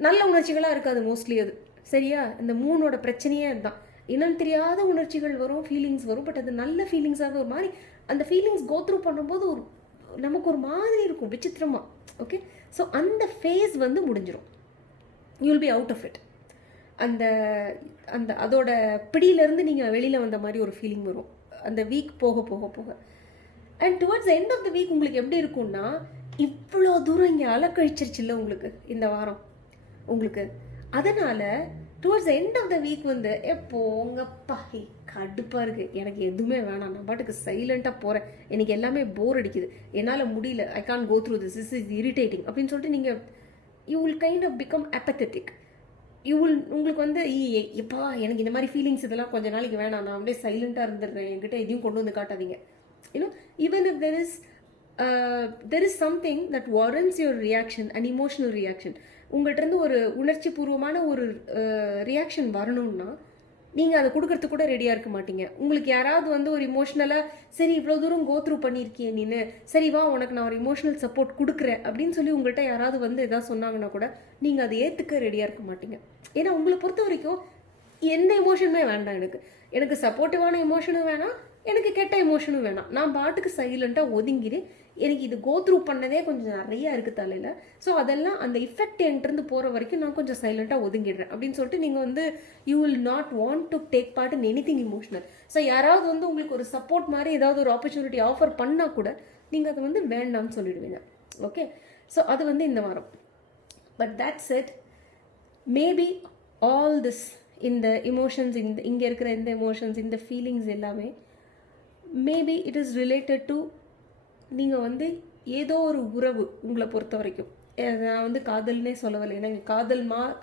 நல்ல உணர்ச்சிகளாக இருக்காது மோஸ்ட்லி அது, சரியா? இந்த மூனோட பிரச்சனையே அதுதான். இனம் தெரியாத உணர்ச்சிகள் வரும், ஃபீலிங்ஸ் வரும். பட் அது நல்ல ஃபீலிங்ஸாக ஒரு மாதிரி அந்த ஃபீலிங்ஸ் கோத்ரூ பண்ணும்போது நமக்கு ஒரு மாதிரி இருக்கும், விசித்திரமாக. ஓகே, ஸோ அந்த ஃபேஸ் வந்து முடிஞ்சிடும். You will be out of it. அதோட பிடியிலேருந்து நீங்கள் வெளியில் வந்த மாதிரி ஒரு ஃபீலிங் வரும் அந்த வீக் போக போக போக. And towards end of the week உங்களுக்கு எப்படி இருக்கும்னா, இவ்வளோ தூரம் இங்கே அலக்கழிச்சிருச்சுல்ல உங்களுக்கு இந்த வாரம் உங்களுக்கு. அதனால் towards end of the week வந்து உங்கப்பா கடுப்பாக இருக்குது, எனக்கு எதுவுமே வேணாம், நான் பாட்டுக்கு சைலண்ட்டாக போகிறேன், எனக்கு எல்லாமே போர் அடிக்குது, என்னால் முடியல, I can't go through this is irritating அப்படின்னு சொல்லிட்டு நீங்கள் you will kind of become apathetic. உங்களுக்கு வந்து எப்பா எனக்கு இந்த மாதிரி ஃபீலிங்ஸ் இதெல்லாம் கொஞ்ச நாளைக்கு வேணாம், நான் அப்படியே சைலண்ட்டாக இருந்துடுறேன், என்கிட்ட எதையும் கொண்டு வந்து காட்டாதீங்க. Even if there is something that warrants your reaction, and emotional reaction. உங்கள்கிட்ட இருந்து ஒரு உணர்ச்சி பூர்வமான ஒரு ரியாக்ஷன் வரணும்னா நீங்கள் அதை கொடுக்கறதுக்கு கூட ரெடியாக இருக்க மாட்டீங்க. உங்களுக்கு யாராவது வந்து ஒரு இமோஷ்னலாக சரி இவ்வளோ தூரம் கோத்ரூ பண்ணியிருக்கியே நீனு, சரி வா உனக்கு நான் ஒரு இமோஷனல் சப்போர்ட் கொடுக்குறேன் அப்படின்னு சொல்லி உங்கள்கிட்ட யாராவது வந்து எதாவது சொன்னாங்கன்னா கூட நீங்கள் அதை ஏற்றுக்க ரெடியாக இருக்க மாட்டீங்க. ஏன்னா உங்களை பொறுத்த வரைக்கும் எந்த இமோஷனுமே வேண்டாம். எனக்கு சப்போர்ட்டிவான இமோஷனும் வேணாம், எனக்கு கெட்ட இமோஷனும் வேணாம். நான் பாட்டுக்கு சைலண்ட்டாக ஒதுங்கிடு. எனக்கு இது கோத்ரூ பண்ணதே கொஞ்சம் நிறையா இருக்குது தலையில். ஸோ அதெல்லாம் அந்த இஃபெக்ட் என்கிட்டருந்து போகிற வரைக்கும் நான் கொஞ்சம் சைலண்ட்டாக ஒதுங்கிடுறேன் அப்படின்னு சொல்லிட்டு நீங்கள் வந்து you will not want to take part in anything emotional. So யாராவது வந்து உங்களுக்கு ஒரு சப்போர்ட் மாதிரி ஏதாவது ஒரு ஆப்பர்ச்சுனிட்டி ஆஃபர் பண்ணால் கூட நீங்கள் அதை வந்து வேண்டாம்னு சொல்லிடுவீங்க. ஓகே, ஸோ அது வந்து இந்த வாரம். But that's it. Maybe all this, இந்த இமோஷன்ஸ், இங்கே இருக்கிற இந்த எமோஷன்ஸ், இந்த ஃபீலிங்ஸ் எல்லாமே maybe it is related to நீங்கள் வந்து ஏதோ ஒரு உறவு உங்களை பொறுத்த வரைக்கும். நான் வந்து காதல்னே சொல்லவில்லை, ஏன்னா இங்கே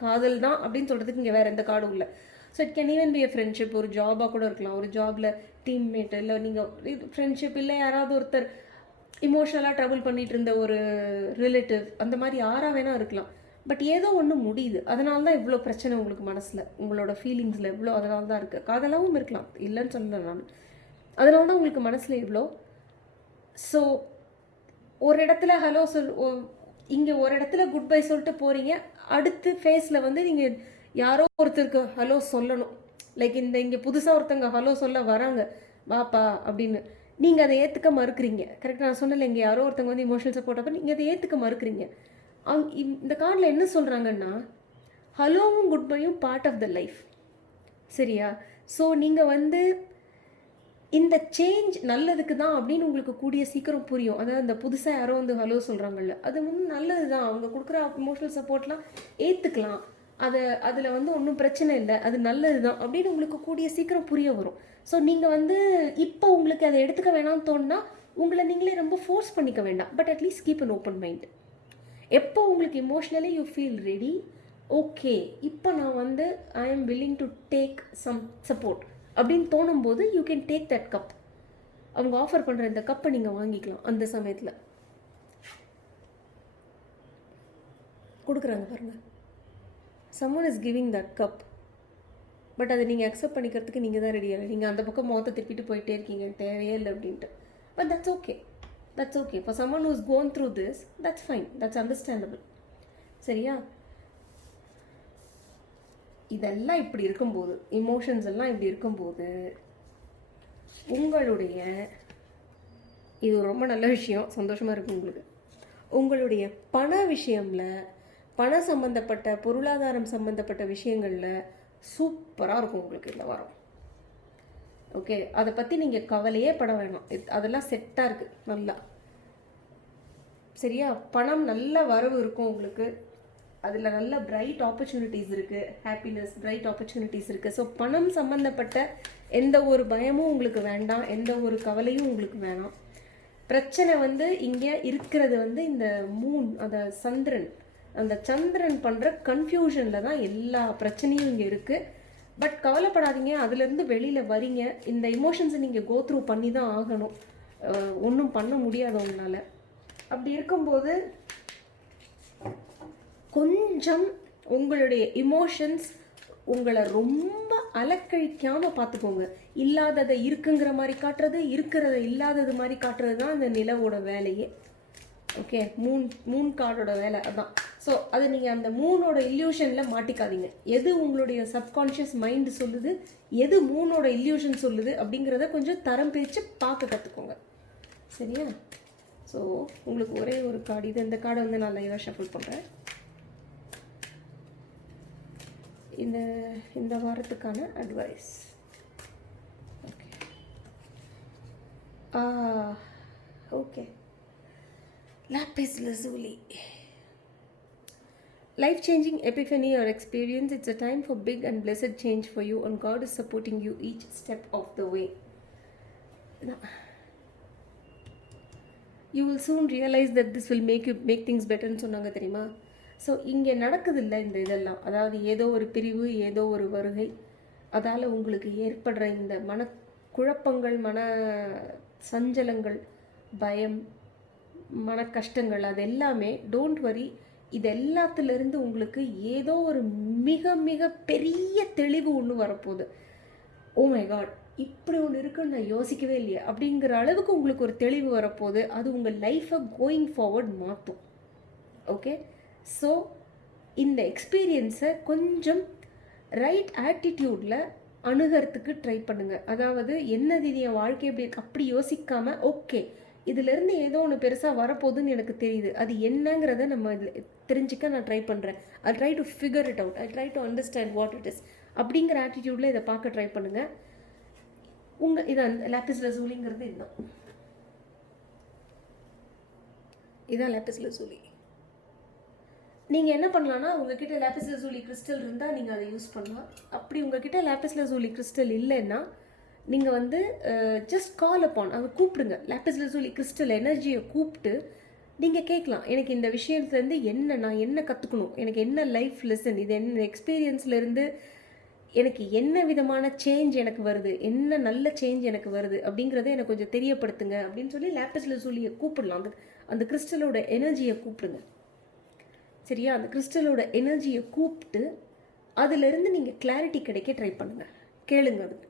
காதல் தான் அப்படின்னு சொல்கிறதுக்கு இங்கே வேறு எந்த கார்டும் இல்லை. So it can even B a friendship, ஒரு ஜாபாக கூட இருக்கலாம், ஒரு ஜாபில் டீம்மேட், இல்லை நீங்கள் ஃப்ரெண்ட்ஷிப், இல்லை யாராவது ஒருத்தர் இமோஷனலாக ட்ரபிள் பண்ணிகிட்டு இருந்த ஒரு ரிலேட்டிவ், அந்த மாதிரி யாராக வேணால் இருக்கலாம். பட் ஏதோ ஒன்று முடியுது, அதனால தான் இவ்வளோ பிரச்சனை உங்களுக்கு மனசில், உங்களோட ஃபீலிங்ஸில் இவ்வளோ அதனால தான் இருக்குது. காதலாகவும் இருக்கலாம், இல்லைன்னு சொல்லலை நான், அதனால தான் உங்களுக்கு மனசில் இவ்வளோ. ஸோ ஒரு இடத்துல ஹலோ இங்கே ஒரு இடத்துல குட் பை சொல்லிட்டு போகிறீங்க, அடுத்த ஃபேஸில் வந்து நீங்கள் யாரோ ஒருத்தருக்கு ஹலோ சொல்லணும். லைக் இங்கே புதுசாக ஒருத்தங்க ஹலோ சொல்ல வராங்க, வாப்பா அப்படின்னு, நீங்கள் அதை ஏற்றுக்க மறுக்கிறீங்க. கரெக்டாக நான் சொன்னல, இங்கே யாரோ ஒருத்தங்க வந்து இமோஷனல் சப்போர்ட் அப்போ நீங்கள் அதை ஏற்றுக்க மறுக்கிறீங்க. இந்த கார்டில் என்ன சொல்கிறாங்கன்னா, ஹலோவும் குட் பையும் பார்ட் ஆஃப் த லைஃப், சரியா? ஸோ நீங்கள் வந்து இந்த சேஞ்ச் நல்லதுக்கு தான் அப்படின்னு உங்களுக்கு கூடிய சீக்கிரம் புரியும். அதாவது இந்த புதுசாக யாரோ வந்து ஹலோ சொல்கிறாங்கல்ல, அது வந்து நல்லது தான், அவங்க கொடுக்குற இமோஷனல் சப்போர்ட்லாம் ஏற்றுக்கலாம், அதில் வந்து ஒன்றும் பிரச்சனை இல்லை, அது நல்லது தான் அப்படின்னு உங்களுக்கு கூடிய சீக்கிரம் புரிய வரும். ஸோ நீங்கள் வந்து இப்போ உங்களுக்கு அதை எடுத்துக்க வேணாம்னு தோணுன்னா உங்களை நீங்களே ரொம்ப ஃபோர்ஸ் பண்ணிக்க வேண்டாம். But at least keep an open mind. எப்போ உங்களுக்கு emotionally you feel ready, okay இப்போ நான் வந்து I am willing to take some support அப்படின்னு தோணும்போது you can take that cup. அவங்க ஆஃபர் பண்ணுற இந்த கப்பை நீங்கள் வாங்கிக்கலாம். அந்த சமயத்தில் கொடுக்குறாங்க பாருங்கள், someone is giving that cup. But அதை நீங்கள் அக்செப்ட் பண்ணிக்கிறதுக்கு நீங்கள் தான் ரெடியாக இல்லை. நீங்கள் அந்த பக்கம் மொத்த திருப்பிட்டு போயிட்டே இருக்கீங்க, தேவையே இல்லை அப்படின்ட்டு. But that's okay, that's okay. For someone who's gone through this, that's fine, that's understandable. சரியா? இதெல்லாம் இப்படி இருக்கும்போது, இமோஷன்ஸ் எல்லாம் இப்படி இருக்கும்போது, உங்களுடைய, இது ரொம்ப நல்ல விஷயம், சந்தோஷமாக இருக்கும் உங்களுக்கு, உங்களுடைய பண விஷயமில், பண சம்மந்தப்பட்ட, பொருளாதாரம் சம்மந்தப்பட்ட விஷயங்களில் சூப்பராக இருக்கும் உங்களுக்கு இந்த வாரம். ஓகே, அதை பற்றி நீங்கள் கவலையே பட வேணாம், அதெல்லாம் செட்டாக இருக்குது நல்லா. சரியா? பணம் நல்ல வரவு இருக்கும் உங்களுக்கு, அதில் நல்ல பிரைட் ஆப்பர்ச்சுனிட்டிஸ் இருக்குது, ஹாப்பினஸ், பிரைட் ஆப்பர்ச்சுனிட்டிஸ் இருக்குது. ஸோ பணம் சம்மந்தப்பட்ட எந்த ஒரு பயமும் உங்களுக்கு வேண்டாம், எந்த ஒரு கவலையும் உங்களுக்கு வேணாம். பிரச்சனை வந்து இங்கே இருக்கிறது வந்து இந்த மூன், அந்த சந்திரன் பண்ணுற கன்ஃபியூஷனில் தான் எல்லா பிரச்சனையும் இங்கே இருக்குது. பட் கவலைப்படாதீங்க, அதுலேருந்து வெளியில் வரீங்க. இந்த இமோஷன்ஸை நீங்கள் கோ த்ரூ பண்ணி தான் ஆகணும், ஒன்றும் பண்ண முடியாது உங்களால். அப்படி இருக்கும்போது கொஞ்சம் உங்களுடைய இமோஷன்ஸ் உங்களை ரொம்ப அலக்கழிக்காமல் பார்த்துக்கோங்க. இல்லாததை இருக்குங்கிற மாதிரி காட்டுறது, இருக்கிறத இல்லாதது மாதிரி காட்டுறது தான் இந்த நிலவோட வேலையே. ஓகே, மூன் கார்டோட வேலை அதான். ஸோ அதை நீங்கள் அந்த மூனோட இல்யூஷனில் மாட்டிக்காதீங்க. எது உங்களுடைய சப்கான்ஷியஸ் மைண்டு சொல்லுது, எது மூனோட இல்யூஷன் சொல்லுது அப்படிங்கிறத கொஞ்சம் தரம் பிரித்து பார்க்க கற்றுக்கோங்க. சரியா? ஸோ உங்களுக்கு ஒரே ஒரு கார்டு, இந்த கார்டை வந்து நான் லைவாக ஷஃபிள் பண்ணுறேன். இந்த வாரத்துக்கான advice. Okay okay, lapis lazuli. Life-changing epiphany or experience, it's a time for big and blessed change for you, and God is supporting you each step of the way. You will soon realize that this will make things better ன்னு சொன்னாங்க தெரியுமா? So இங்கே நடக்குது இல்லை இந்த இதெல்லாம், அதாவது ஏதோ ஒரு பிரிவு, ஏதோ ஒரு வருகை, அதால் உங்களுக்கு ஏற்படுற இந்த மனக்குழப்பங்கள், மன சஞ்சலங்கள், பயம், மன கஷ்டங்கள், அது எல்லாமே டோன்ட் வரி. இது எல்லாத்துலேருந்து உங்களுக்கு ஏதோ ஒரு மிக மிக பெரிய தெளிவு ஒன்று வரப்போகுது. ஓ மை காட், இப்படி ஒன்று இருக்குன்னு நான் யோசிக்கவே இல்லையே அப்படிங்கிற அளவுக்கு உங்களுக்கு ஒரு தெளிவு வரப்போகுது. அது உங்கள் லைஃப்பை கோயிங் ஃபார்வர்ட் மாற்றும். ஓகே, ஸோ இந்த எக்ஸ்பீரியன்ஸை கொஞ்சம் ரைட் ஆட்டிடியூடில் அணுகிறதுக்கு ட்ரை பண்ணுங்கள். அதாவது என்னது இது, என் வாழ்க்கை எப்படி இருக்கு அப்படி யோசிக்காமல், ஓகே இதிலேருந்து ஏதோ ஒன்று பெருசாக வரப்போகுதுன்னு எனக்கு தெரியுது, அது என்னங்கிறத நம்ம இதில் தெரிஞ்சுக்க நான் ட்ரை பண்ணுறேன். I try to figure it out, I try to understand what it is அப்படிங்கிற ஆட்டிடியூடில் இதை பார்க்க ட்ரை பண்ணுங்கள். இதான் லாப்பிஸ் லசூலிங்கிறது. இதான் லாப்பிஸ் லசூலி. நீங்கள் என்ன பண்ணலான்னா, உங்ககிட்ட லாப்பிஸ் லசூலி கிறிஸ்டல் இருந்தால் நீங்கள் அதை யூஸ் பண்ணலாம். அப்படி உங்ககிட்ட லாப்பிஸ் லசூலி கிறிஸ்டல் இல்லைன்னா நீங்கள் வந்து ஜஸ்ட் கால் அப்பான், அதை கூப்பிடுங்க. லாப்பிஸ் லசூலி கிறிஸ்டல் எனர்ஜியை கூப்பிட்டு நீங்கள் கேட்கலாம், எனக்கு இந்த விஷயத்துலேருந்து நான் என்ன கற்றுக்கணும், எனக்கு என்ன லைஃப் லெசன், இது என்ன எக்ஸ்பீரியன்ஸ்லேருந்து எனக்கு என்ன விதமான சேஞ்ச் எனக்கு வருது, என்ன நல்ல சேஞ்ச் எனக்கு வருது அப்படிங்கிறத எனக்கு கொஞ்சம் தெரியப்படுத்துங்க அப்படின்னு சொல்லி லாப்பிஸ் லசூலியை கூப்பிடலாம். அந்த கிறிஸ்டலோட எனர்ஜியை கூப்பிடுங்க. சரியா? அந்த கிறிஸ்டலோட எனர்ஜியை கூப்பிட்டு அதிலிருந்து நீங்கள் கிளாரிட்டி கிடைக்க ட்ரை பண்ணுங்கள். கேளுங்க, அதுக்கு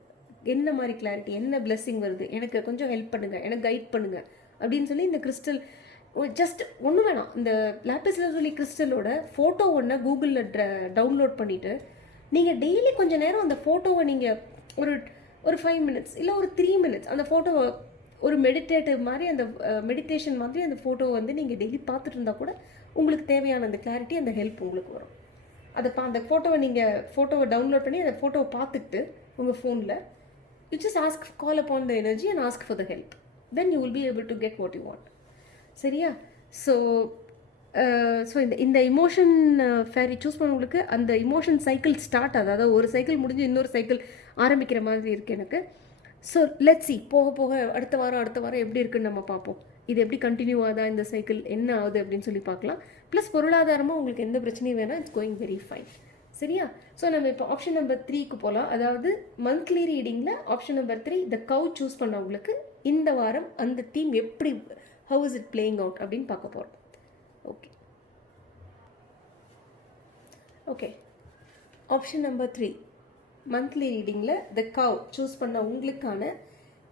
என்ன மாதிரி கிளாரிட்டி, என்ன பிளெஸ்ஸிங் வருது, எனக்கு கொஞ்சம் ஹெல்ப் பண்ணுங்கள், எனக்கு கைட் பண்ணுங்கள் அப்படின்னு சொல்லி இந்த கிறிஸ்டல் ஜஸ்ட் ஒன்றும் வேணாம். இந்த லாப்பிஸ் லசூலி கிறிஸ்டலோட ஃபோட்டோ ஒன்று கூகுளில் டவுன்லோட் பண்ணிவிட்டு நீங்கள் டெய்லி கொஞ்சம் நேரம் அந்த ஃபோட்டோவை நீங்கள் ஒரு 5 minutes இல்லை ஒரு 3 minutes அந்த ஃபோட்டோவை ஒரு மெடிடேட்டிவ் மாதிரி, அந்த மெடிடேஷன் மாதிரி அந்த ஃபோட்டோவை வந்து நீங்கள் டெய்லி பார்த்துட்டு இருந்தால் கூட உங்களுக்கு தேவையான அந்த கிளாரிட்டி, அந்த ஹெல்ப் உங்களுக்கு வரும். அந்த ஃபோட்டோவை டவுன்லோட் பண்ணி அந்த ஃபோட்டோவை பார்த்துட்டு உங்கள் ஃபோனில் you just ask, call upon the energy and ask for the help. Then you will be able to get what you want. சரியா? ஸோ இந்த இமோஷன் ஃபேரி சூஸ் பண்ணவங்களுக்கு அந்த இமோஷன் சைக்கிள் ஸ்டார்ட் ஆகுது. அதாவது ஒரு சைக்கிள் முடிஞ்சு இன்னொரு சைக்கிள் ஆரம்பிக்கிற மாதிரி இருக்குது எனக்கு. ஸோ லெட்ஸ் சி, போக போக அடுத்த வாரம் எப்படி இருக்குன்னு நம்ம பார்ப்போம். இது எப்படி கண்டினியூ ஆகுதா, இந்த சைக்கிள் என்ன ஆகுது அப்படின்னு சொல்லி பார்க்கலாம். ப்ளஸ் பொருளாதாரமாக உங்களுக்கு எந்த பிரச்சனையும் வேணால், இட்ஸ் கோயிங் வெரி ஃபைன். சரியா? ஸோ நம்ம இப்போ ஆப்ஷன் நம்பர் 3க்கு போகலாம். அதாவது மந்த்லி ரீடிங்கில் ஆப்ஷன் நம்பர் 3 த கவ் சூஸ் பண்ணவங்களுக்கு இந்த வாரம் அந்த தீம் எப்படி, how is it playing out அப்படின்னு பார்க்க போகிறோம். ஓகே, ஆப்ஷன் நம்பர் 3 மந்த்லி ரீடிங்கில் த கவ் சூஸ் பண்ண உங்களுக்கான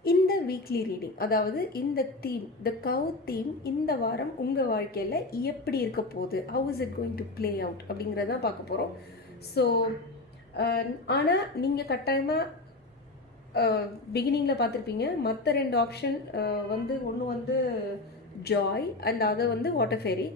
இந்த வீக்லி ரீடிங், அதாவது இந்த தீம், த கவ் தீம் இந்த வாரம் உங்கள் வாழ்க்கையில் எப்படி இருக்க போகுது, how is it going to play out அப்படிங்கிறதான் பார்க்க போகிறோம். ஸோ ஆனால் நீங்கள் கட்டாயமாக பிகினிங்கில் பார்த்துருப்பீங்க, மற்ற 2 ஆப்ஷன் ஒன்று வந்து ஜாய் அண்ட் அதை வந்து வாட்டர் ஃபேரி.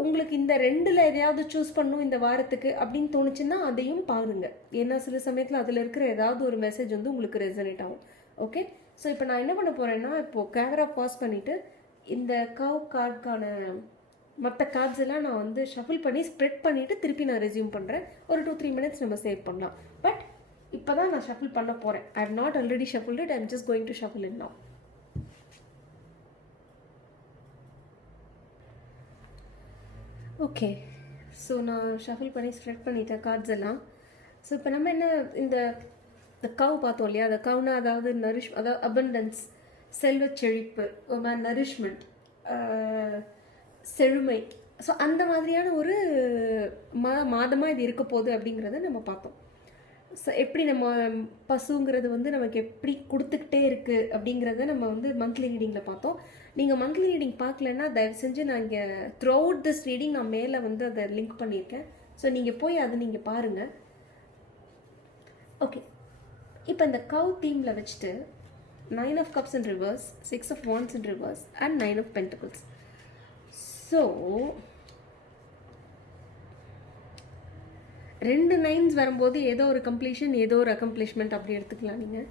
உங்களுக்கு இந்த 2ல் எதையாவது சூஸ் பண்ணும் இந்த வாரத்துக்கு அப்படின்னு தோணுச்சுன்னா அதையும் பாருங்க. ஏன்னா சில சமயத்தில் அதில் இருக்கிற ஏதாவது ஒரு மெசேஜ் வந்து உங்களுக்கு ரெசனேட் ஆகும். ஓகே, ஸோ இப்போ நான் என்ன பண்ண போகிறேன்னா, இப்போது கேமரா பாஸ் பண்ணிவிட்டு இந்த கவ் கார்டுக்கான மற்ற கார்ட்ஸ் எல்லாம் நான் வந்து ஷஃபில் பண்ணி ஸ்ப்ரெட் பண்ணிவிட்டு திருப்பி நான் ரெஸ்யூம் பண்ணுறேன். ஒரு 2-3 minutes நம்ம சேவ் பண்ணலாம். பட் இப்போ தான் நான் ஷஃபில் பண்ண போகிறேன். I have not already shuffled it, I am just going to shuffle it now. Okay, so நான் ஷஃபில் பண்ணி ஸ்ப்ரெட் பண்ணிட்டேன் கார்ட்ஸ் எல்லாம். ஸோ இப்போ நம்ம என்ன, இந்த கவ் பார்த்தோம் இல்லையா, அந்த கவ்னா அதாவது அதாவது அபண்டன்ஸ், செல்வ செழிப்பு, நரிஷ்மெண்ட், செழுமை. ஸோ அந்த மாதிரியான ஒரு மாதமாக இது இருக்க போகுது அப்படிங்கிறத நம்ம பார்த்தோம். ஸோ எப்படி நம்ம பசுங்கிறது வந்து நமக்கு எப்படி கொடுத்துக்கிட்டே இருக்குது அப்படிங்கிறத நம்ம வந்து மந்த்லி ரீடிங்கில் பார்த்தோம். நீங்கள் மந்த்லி ரீடிங் பார்க்கலன்னா தயவு செஞ்சு நான் இங்கே த்ரூ அவுட் திஸ் ரீடிங் நான் மேலே வந்து அதை லிங்க் பண்ணியிருக்கேன். ஸோ நீங்கள் போய் அதை நீங்கள் பாருங்கள். ஓகே, இப்போ இந்த கவ் தீமில் வச்சுட்டு 9 of Cups in reverse, 6 of Wands in reverse and 9 of Pentacles. So 2 9s வரும்போது ஏதோ ஒரு கம்ப்ளீஷன், ஏதோ ஒரு அக்கம்ப்ளிஷ்மெண்ட் அப்படி எடுத்துக்கலாம் நீங்கள்.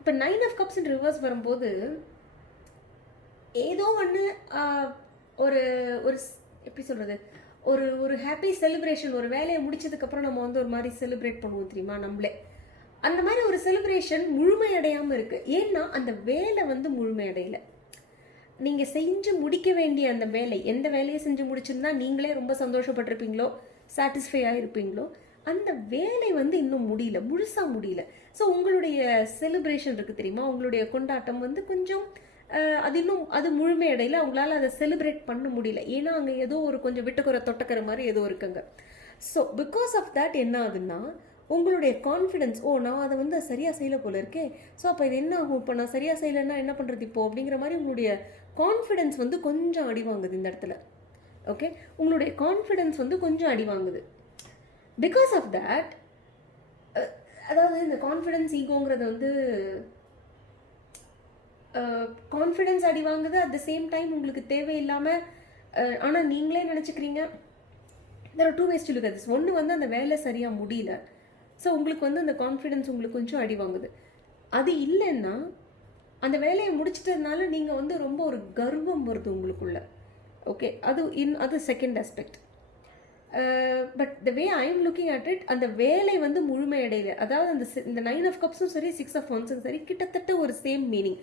இப்போ 9 of Cups in reverse வரும்போது ஏதோ ஒன்று ஒரு ஒரு எப்படி சொல்கிறது, ஒரு ஹாப்பி செலிப்ரேஷன். ஒரு வேலையை முடிச்சதுக்கப்புறம் நம்ம வந்து ஒரு மாதிரி செலிப்ரேட் பண்ணுவோம் தெரியுமா நம்மளே, அந்த மாதிரி ஒரு செலிப்ரேஷன் முழுமையடையாமல் இருக்குது. ஏன்னா அந்த வேலை வந்து முழுமையடையலை. நீங்கள் செஞ்சு முடிக்க வேண்டிய அந்த வேலை, எந்த வேலையை செஞ்சு முடிச்சிருந்தா நீங்களே ரொம்ப சந்தோஷப்பட்டிருப்பீங்களோ, சாட்டிஸ்ஃபை ஆகிருப்பீங்களோ, அந்த வேலை வந்து இன்னும் முடியல, முழுசாக முடியல. ஸோ உங்களுடைய செலிப்ரேஷன் இருக்குது தெரியுமா, உங்களுடைய கொண்டாட்டம் வந்து கொஞ்சம் அது முழுமையடையில் அவங்களால அதை செலிப்ரேட் பண்ண முடியல. ஏன்னா அங்கே ஏதோ ஒரு கொஞ்சம் விட்டுக்குற தொட்டக்கிற மாதிரி ஏதோ இருக்குங்க. ஸோ பிகாஸ் ஆஃப் தட் என்ன ஆகுதுன்னா, உங்களுடைய கான்ஃபிடென்ஸ், ஓ நான் அதை வந்து சரியாக செய்யலை போல இருக்கே, ஸோ அப்போ இது என்ன ஆகும், இப்போ நான் சரியாக செய்யலைன்னா என்ன பண்ணுறது இப்போ அப்படிங்கிற மாதிரி உங்களுடைய கான்ஃபிடென்ஸ் வந்து கொஞ்சம் அடி வாங்குது இந்த இடத்துல. ஓகே, உங்களுடைய கான்ஃபிடென்ஸ் வந்து கொஞ்சம் அடி வாங்குது. பிகாஸ் ஆஃப் தேட், அதாவது இந்த கான்ஃபிடென்ஸ் ஈகோங்கிறது வந்து கான்ஃபிடென்ஸ் அடி வாங்குது. அட் த சேம் டைம் உங்களுக்கு தேவையில்லாமல் ஆனால் நீங்களே நினச்சிக்கிறீங்க. there are two ways to look at this. ஒன்று வந்து அந்த வேலை சரியாக முடியல, ஸோ உங்களுக்கு வந்து அந்த கான்ஃபிடென்ஸ் உங்களுக்கு கொஞ்சம் அடி வாங்குது. அது இல்லைன்னா அந்த வேலையை முடிச்சிட்டதுனால நீங்கள் வந்து ரொம்ப ஒரு கர்வம் வருது உங்களுக்குள்ள. ஓகே, அது second aspect. But the way I am looking at it, அந்த வேலை வந்து முழுமையடையல. அதாவது இந்த 9 of Cups சரி 6 of Wands சரி கிட்டத்தட்ட ஒரு சேம் மீனிங்.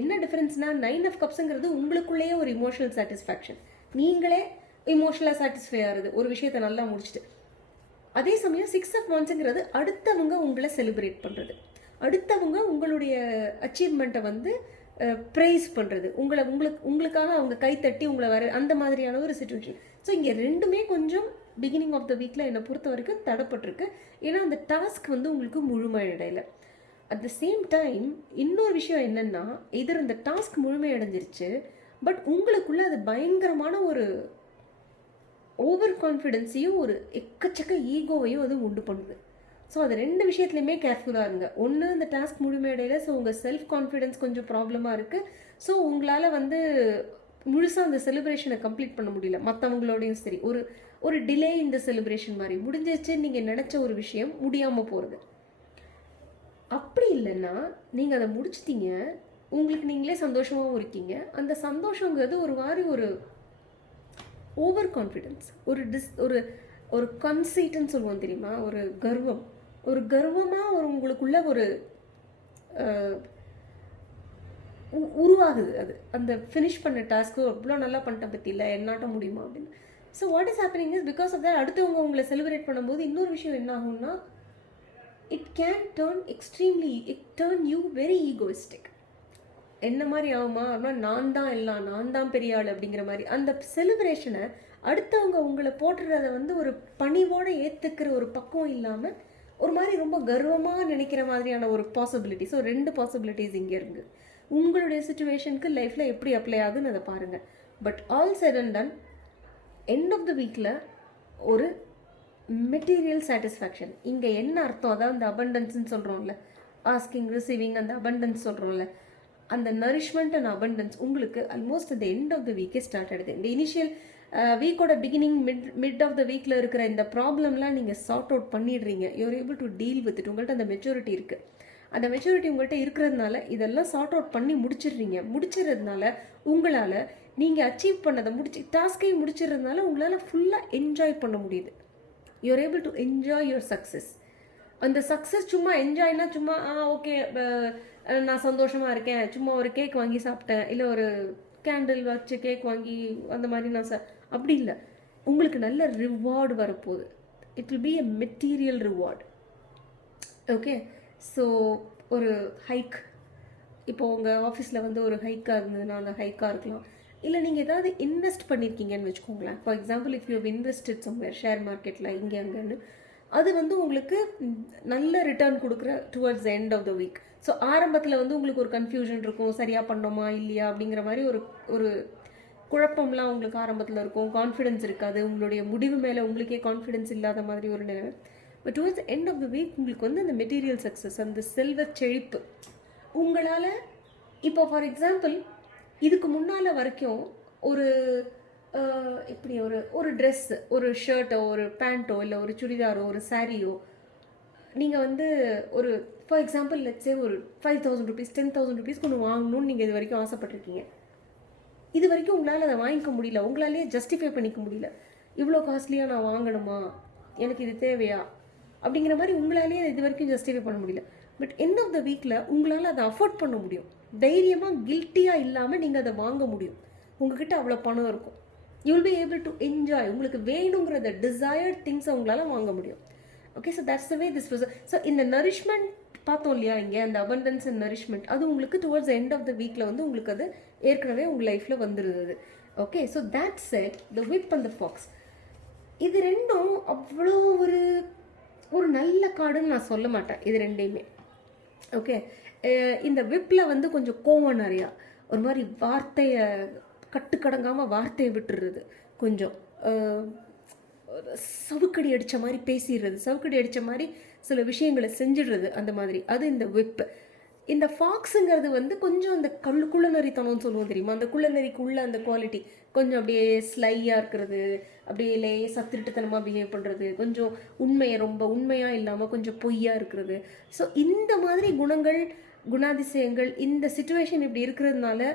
என்ன டிஃப்ரென்ஸ்னால் 9 of Cupsங்கிறது உங்களுக்குள்ளேயே ஒரு இமோஷனல் சாட்டிஸ்ஃபேக்ஷன், நீங்களே இமோஷனலாக சாட்டிஸ்ஃபை ஆகுது ஒரு விஷயத்தை நல்லா முடிச்சுட்டு. அதே சமயம் 6 of Wandsங்கிறது அடுத்தவங்க உங்களை செலிப்ரேட் பண்ணுறது, அடுத்தவங்க உங்களுடைய அச்சீவ்மெண்ட்டை வந்து ப்ரைஸ் பண்ணுறது, உங்களுக்காக அவங்க கைத்தட்டி உங்களை வர அந்த மாதிரியான ஒரு சுச்சுவேஷன். ஸோ இங்கே ரெண்டுமே கொஞ்சம் பிகினிங் ஆஃப் த வீக்கில் என்னை பொறுத்த வரைக்கும் தடைப்பட்டிருக்கு. ஏன்னா அந்த டாஸ்க் வந்து உங்களுக்கு முழுமையடையலை. அட் த சேம் டைம் இன்னொரு விஷயம் என்னென்னா, எதிர் இந்த டாஸ்க் முழுமையடைஞ்சிருச்சு, பட் உங்களுக்குள்ள அது பயங்கரமான ஒரு ஓவர் கான்ஃபிடென்ஸையும் ஒரு எக்கச்சக்க ஈகோவையும் அது உண்டு பண்ணுது. ஸோ அது ரெண்டு விஷயத்துலையுமே கேர்ஃபுல்லாக இருங்க. ஒன்று, இந்த டாஸ்க் முழுமையடையில, ஸோ உங்கள் செல்ஃப் கான்ஃபிடென்ஸ் கொஞ்சம் ப்ராப்ளமாக இருக்குது. ஸோ உங்களால் வந்து முழுசாக அந்த செலிப்ரேஷனை கம்ப்ளீட் பண்ண முடியல. மற்றவங்களோடையும் சரி ஒரு டிலே இந்த செலிப்ரேஷன் மாதிரி முடிஞ்சிச்சு, நீங்கள் நினச்ச ஒரு விஷயம் முடியாமல் போகிறது. அப்படி இல்லைன்னா நீங்கள் அதை முடிச்சிட்டீங்க, உங்களுக்கு நீங்களே சந்தோஷமாகவும் இருக்கீங்க. அந்த சந்தோஷங்கிறது ஒரு மாதிரி ஒரு ஓவர் கான்ஃபிடென்ஸ், ஒரு கன்சீட்னு சொல்லுவோம் தெரியுமா, ஒரு கர்வமாக உங்களுக்குள்ள ஒரு உருவாகுது. அது அந்த ஃபினிஷ் பண்ண டாஸ்க்கு அவ்வளோ நல்லா பண்ணிட்டேன் பற்றி இல்லை, என்னாட்ட முடியுமா அப்படின்னு. So what is happening is, because of that அடுத்தவங்க உங்களை செலிப்ரேட் பண்ணும்போது இன்னொரு விஷயம் என்ன ஆகும்னா, it turn you very egoistic. என்ன மாதிரி ஆகுமா அப்படின்னா, நான் தான் எல்லாம், நான் தான் பெரிய ஆள் அப்படிங்கிற மாதிரி. அந்த செலிப்ரேஷனை அடுத்தவங்க உங்களை போட்டுறத வந்து ஒரு பணிவோடு ஏற்றுக்கிற ஒரு பக்குவம் இல்லாமல் ஒரு மாதிரி ரொம்ப கர்வமாக நினைக்கிற மாதிரியான ஒரு பாசிபிலிட்டி. ஸோ 2 பாசிபிலிட்டிஸ் இங்கே இருக்குது. உங்களுடைய சுச்சுவேஷனுக்கு லைஃப்பில் எப்படி அப்ளை ஆகுதுன்னு அதை பாருங்கள். But all set and done, end of the வீக்கில் ஒரு மெட்டீரியல் சாட்டிஸ்ஃபேக்ஷன். இங்கே என்ன அர்த்தம், அதாவது இந்த அபண்டன்ஸ்ன்னு சொல்கிறோம்ல, ஆஸ்கிங் ரிசீவிங், அந்த அபண்டன்ஸ் சொல்கிறோம்ல, அந்த நரிஷ்மெண்ட் அண்ட் அபண்டன்ஸ் உங்களுக்கு ஆல்மோஸ்ட் அந்த எண்ட் ஆஃப் த வீக்கே ஸ்டார்ட் ஆகிடுது. இந்த இனிஷியல் வீக்கோட பிகினிங் மிட் ஆஃப் த வீக்கில் இருக்கிற இந்த ப்ராப்ளம்லாம் நீங்கள் சார்ட் அவுட் பண்ணிடுறீங்க. You're able to deal with it. உங்கள்கிட்ட அந்த மெச்சூரிட்டி இருக்குது. அந்த மெச்சூரிட்டி உங்கள்கிட்ட இருக்கிறதுனால இதெல்லாம் சார்ட் அவுட் பண்ணி முடிச்சிடுறதுனால உங்களால் நீங்கள் அச்சீவ் பண்ணதை டாஸ்கையும் முடிச்சிடுறதுனால உங்களால் ஃபுல்லாக என்ஜாய் பண்ண முடியுது. You're able to enjoy your success. அந்த சக்ஸஸ் சும்மா என்ஜாய்னா சும்மா ஓகே நான் சந்தோஷமாக இருக்கேன், சும்மா ஒரு கேக் வாங்கி சாப்பிட்டேன், இல்லை ஒரு கேண்டில் வச்சு கேக் வாங்கி அந்த மாதிரி நான் அப்படி இல்லை. உங்களுக்கு நல்ல ரிவார்டு வரப்போகுது. It will be a material reward. Okay, so ஒரு ஹைக், இப்போது உங்கள் ஆஃபீஸில் வந்து ஒரு ஹைக்காக இருந்ததுன்னா அந்த ஹைக்காக இருக்கலாம். இல்லை நீங்கள் ஏதாவது இன்வெஸ்ட் பண்ணியிருக்கீங்கன்னு வச்சுக்கோங்களேன். For example, if you have invested somewhere, share மார்க்கெட்டில் இங்கே அங்கேன்னு, அது வந்து உங்களுக்கு நல்ல ரிட்டர்ன் கொடுக்குற towards the end of the week. So ஆரம்பத்தில் வந்து உங்களுக்கு ஒரு கன்ஃபியூஷன் இருக்கும், சரியாக பண்ணோமா இல்லையா அப்படிங்கிற மாதிரி ஒரு குழப்பம்லாம் உங்களுக்கு ஆரம்பத்தில் இருக்கும். கான்ஃபிடென்ஸ் இருக்காது, உங்களுடைய முடிவு மேலே உங்களுக்கே கான்ஃபிடென்ஸ் இல்லாத மாதிரி ஒரு நிலைமை. But towards end of the week உங்களுக்கு வந்து அந்த மெட்டீரியல் சக்ஸஸ், அந்த செல்வ செழிப்பு உங்களால். இப்போ ஃபார் எக்ஸாம்பிள், இதுக்கு முன்னால் வரைக்கும் ஒரு இப்படி ஒரு ட்ரெஸ்ஸு, ஒரு ஷர்ட்டோ, ஒரு பேண்ட்டோ, இல்லை ஒரு சுடிதாரோ, ஒரு சாரியோ நீங்கள் வந்து ஒரு ஃபார் எக்ஸாம்பிள் லெட்ஸே ஒரு 5,000 rupees 10,000 rupees ஒன்று வாங்கணும்னு நீங்கள் இது வரைக்கும் ஆசைப்பட்டிருக்கீங்க. இது வரைக்கும் உங்களால் அதை வாங்கிக்க முடியல, உங்களாலேயே ஜஸ்டிஃபை பண்ணிக்க முடியல. இவ்வளோ காஸ்ட்லியாக நான் வாங்கணுமா, எனக்கு இது தேவையா அப்படிங்கிற மாதிரி உங்களாலேயே இது வரைக்கும் ஜஸ்டிஃபை பண்ண முடியல. பட் எண்ட் ஆஃப் த வீக்கில் உங்களால் அதை அஃபோர்ட் பண்ண முடியும். தைரியமாக கில்ட்டியாக இல்லாமல் நீங்கள் அதை வாங்க முடியும். உங்ககிட்ட அவ்வளோ பணம் இருக்கும். You will be able to enjoy. உங்களுக்கு வேணுங்கிற த டிசையர்ட் திங்ஸை உங்களால் வாங்க முடியும். Okay, so that's the way this was. So இந்த நரிஷ்மெண்ட் பார்த்தோம் இல்லையா, இங்கே அந்த அபண்டன்ஸ் அண்ட் நரிஷ்மெண்ட், அது உங்களுக்கு டுவர்ட்ஸ் எண்ட் ஆஃப் த வீக்கில் வந்து உங்களுக்கு அது ஏற்கனவே உங்கள் லைஃப்பில் வந்துருது. Okay, so that set the whip and the fox, இது ரெண்டும் அவ்வளோ ஒரு ஒரு நல்ல கார்டுன்னு நான் சொல்ல மாட்டேன் இது ரெண்டையுமே. ஓகே, இந்த விப்பில் வந்து கொஞ்சம் கோவம் நிறையா, ஒரு மாதிரி வார்த்தையை கட்டுக்கடங்காமல் வார்த்தையை விட்டுடுறது, கொஞ்சம் சவுக்கடி அடித்த மாதிரி பேசிடுறது, சவுக்கடி அடித்த மாதிரி சில விஷயங்களை செஞ்சிடுறது, அந்த மாதிரி. அது இந்த விப்பு. இந்த ஃபாக்ஸுங்கிறது வந்து கொஞ்சம் அந்த குள்ளநரித்தனம்னு சொல்லுவோம் தெரியுமா, அந்த குள்ளநரிக்குள்ள அந்த குவாலிட்டி கொஞ்சம் அப்படியே ஸ்லையாக இருக்கிறது, அப்படியே லேசாக திருட்டுத்தனமாக பிஹேவ் பண்ணுறது, கொஞ்சம் ரொம்ப உண்மையாக இல்லாமல் கொஞ்சம் பொய்யாக இருக்கிறது. ஸோ இந்த மாதிரி குணங்கள், குணாதிசயங்கள், இந்த சுச்சுவேஷன் இப்படி இருக்கிறதுனால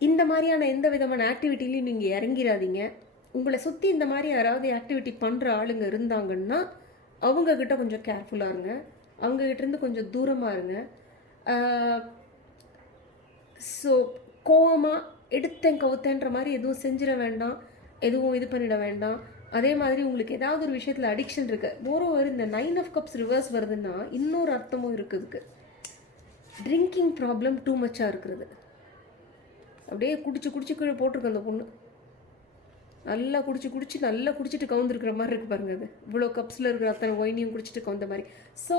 இந்த மாதிரியான எந்த விதமான ஆக்டிவிட்டிலையும் நீங்கள் இறங்கிடாதீங்க. உங்களை சுற்றி இந்த மாதிரி யாராவது ஆக்டிவிட்டி பண்ணுற ஆளுங்க இருந்தாங்கன்னா அவங்கக்கிட்ட கொஞ்சம் கேர்ஃபுல்லாக இருங்க, அவங்ககிட்டேருந்து கொஞ்சம் தூரமாக இருங்க. ஸோ கோவமாக எடுத்தேன் கவுத்தேன்ற மாதிரி எதுவும் செஞ்சிட வேண்டாம், எதுவும் இது பண்ணிட வேண்டாம். அதே மாதிரி உங்களுக்கு ஏதாவது ஒரு விஷயத்தில் அடிக்ஷன் இருக்குது. மோரோவர் இந்த 9 of Cups ரிவர்ஸ் வருதுன்னா இன்னொரு அர்த்தமும் இருக்குதுக்கு. ட்ரிங்கிங் ப்ராப்ளம் டூ மச்சாக இருக்கிறது. அப்படியே குடிச்சு கீழே போட்டிருக்கு அந்த பொண்ணு, நல்லா குடிச்சிட்டு கவுந்துருக்கிற மாதிரி இருக்குது பாருங்க. அது இவ்வளோ கப்ஸில் இருக்கிற அத்தனை ஒயினையும் குடிச்சிட்டு கவுந்த மாதிரி. ஸோ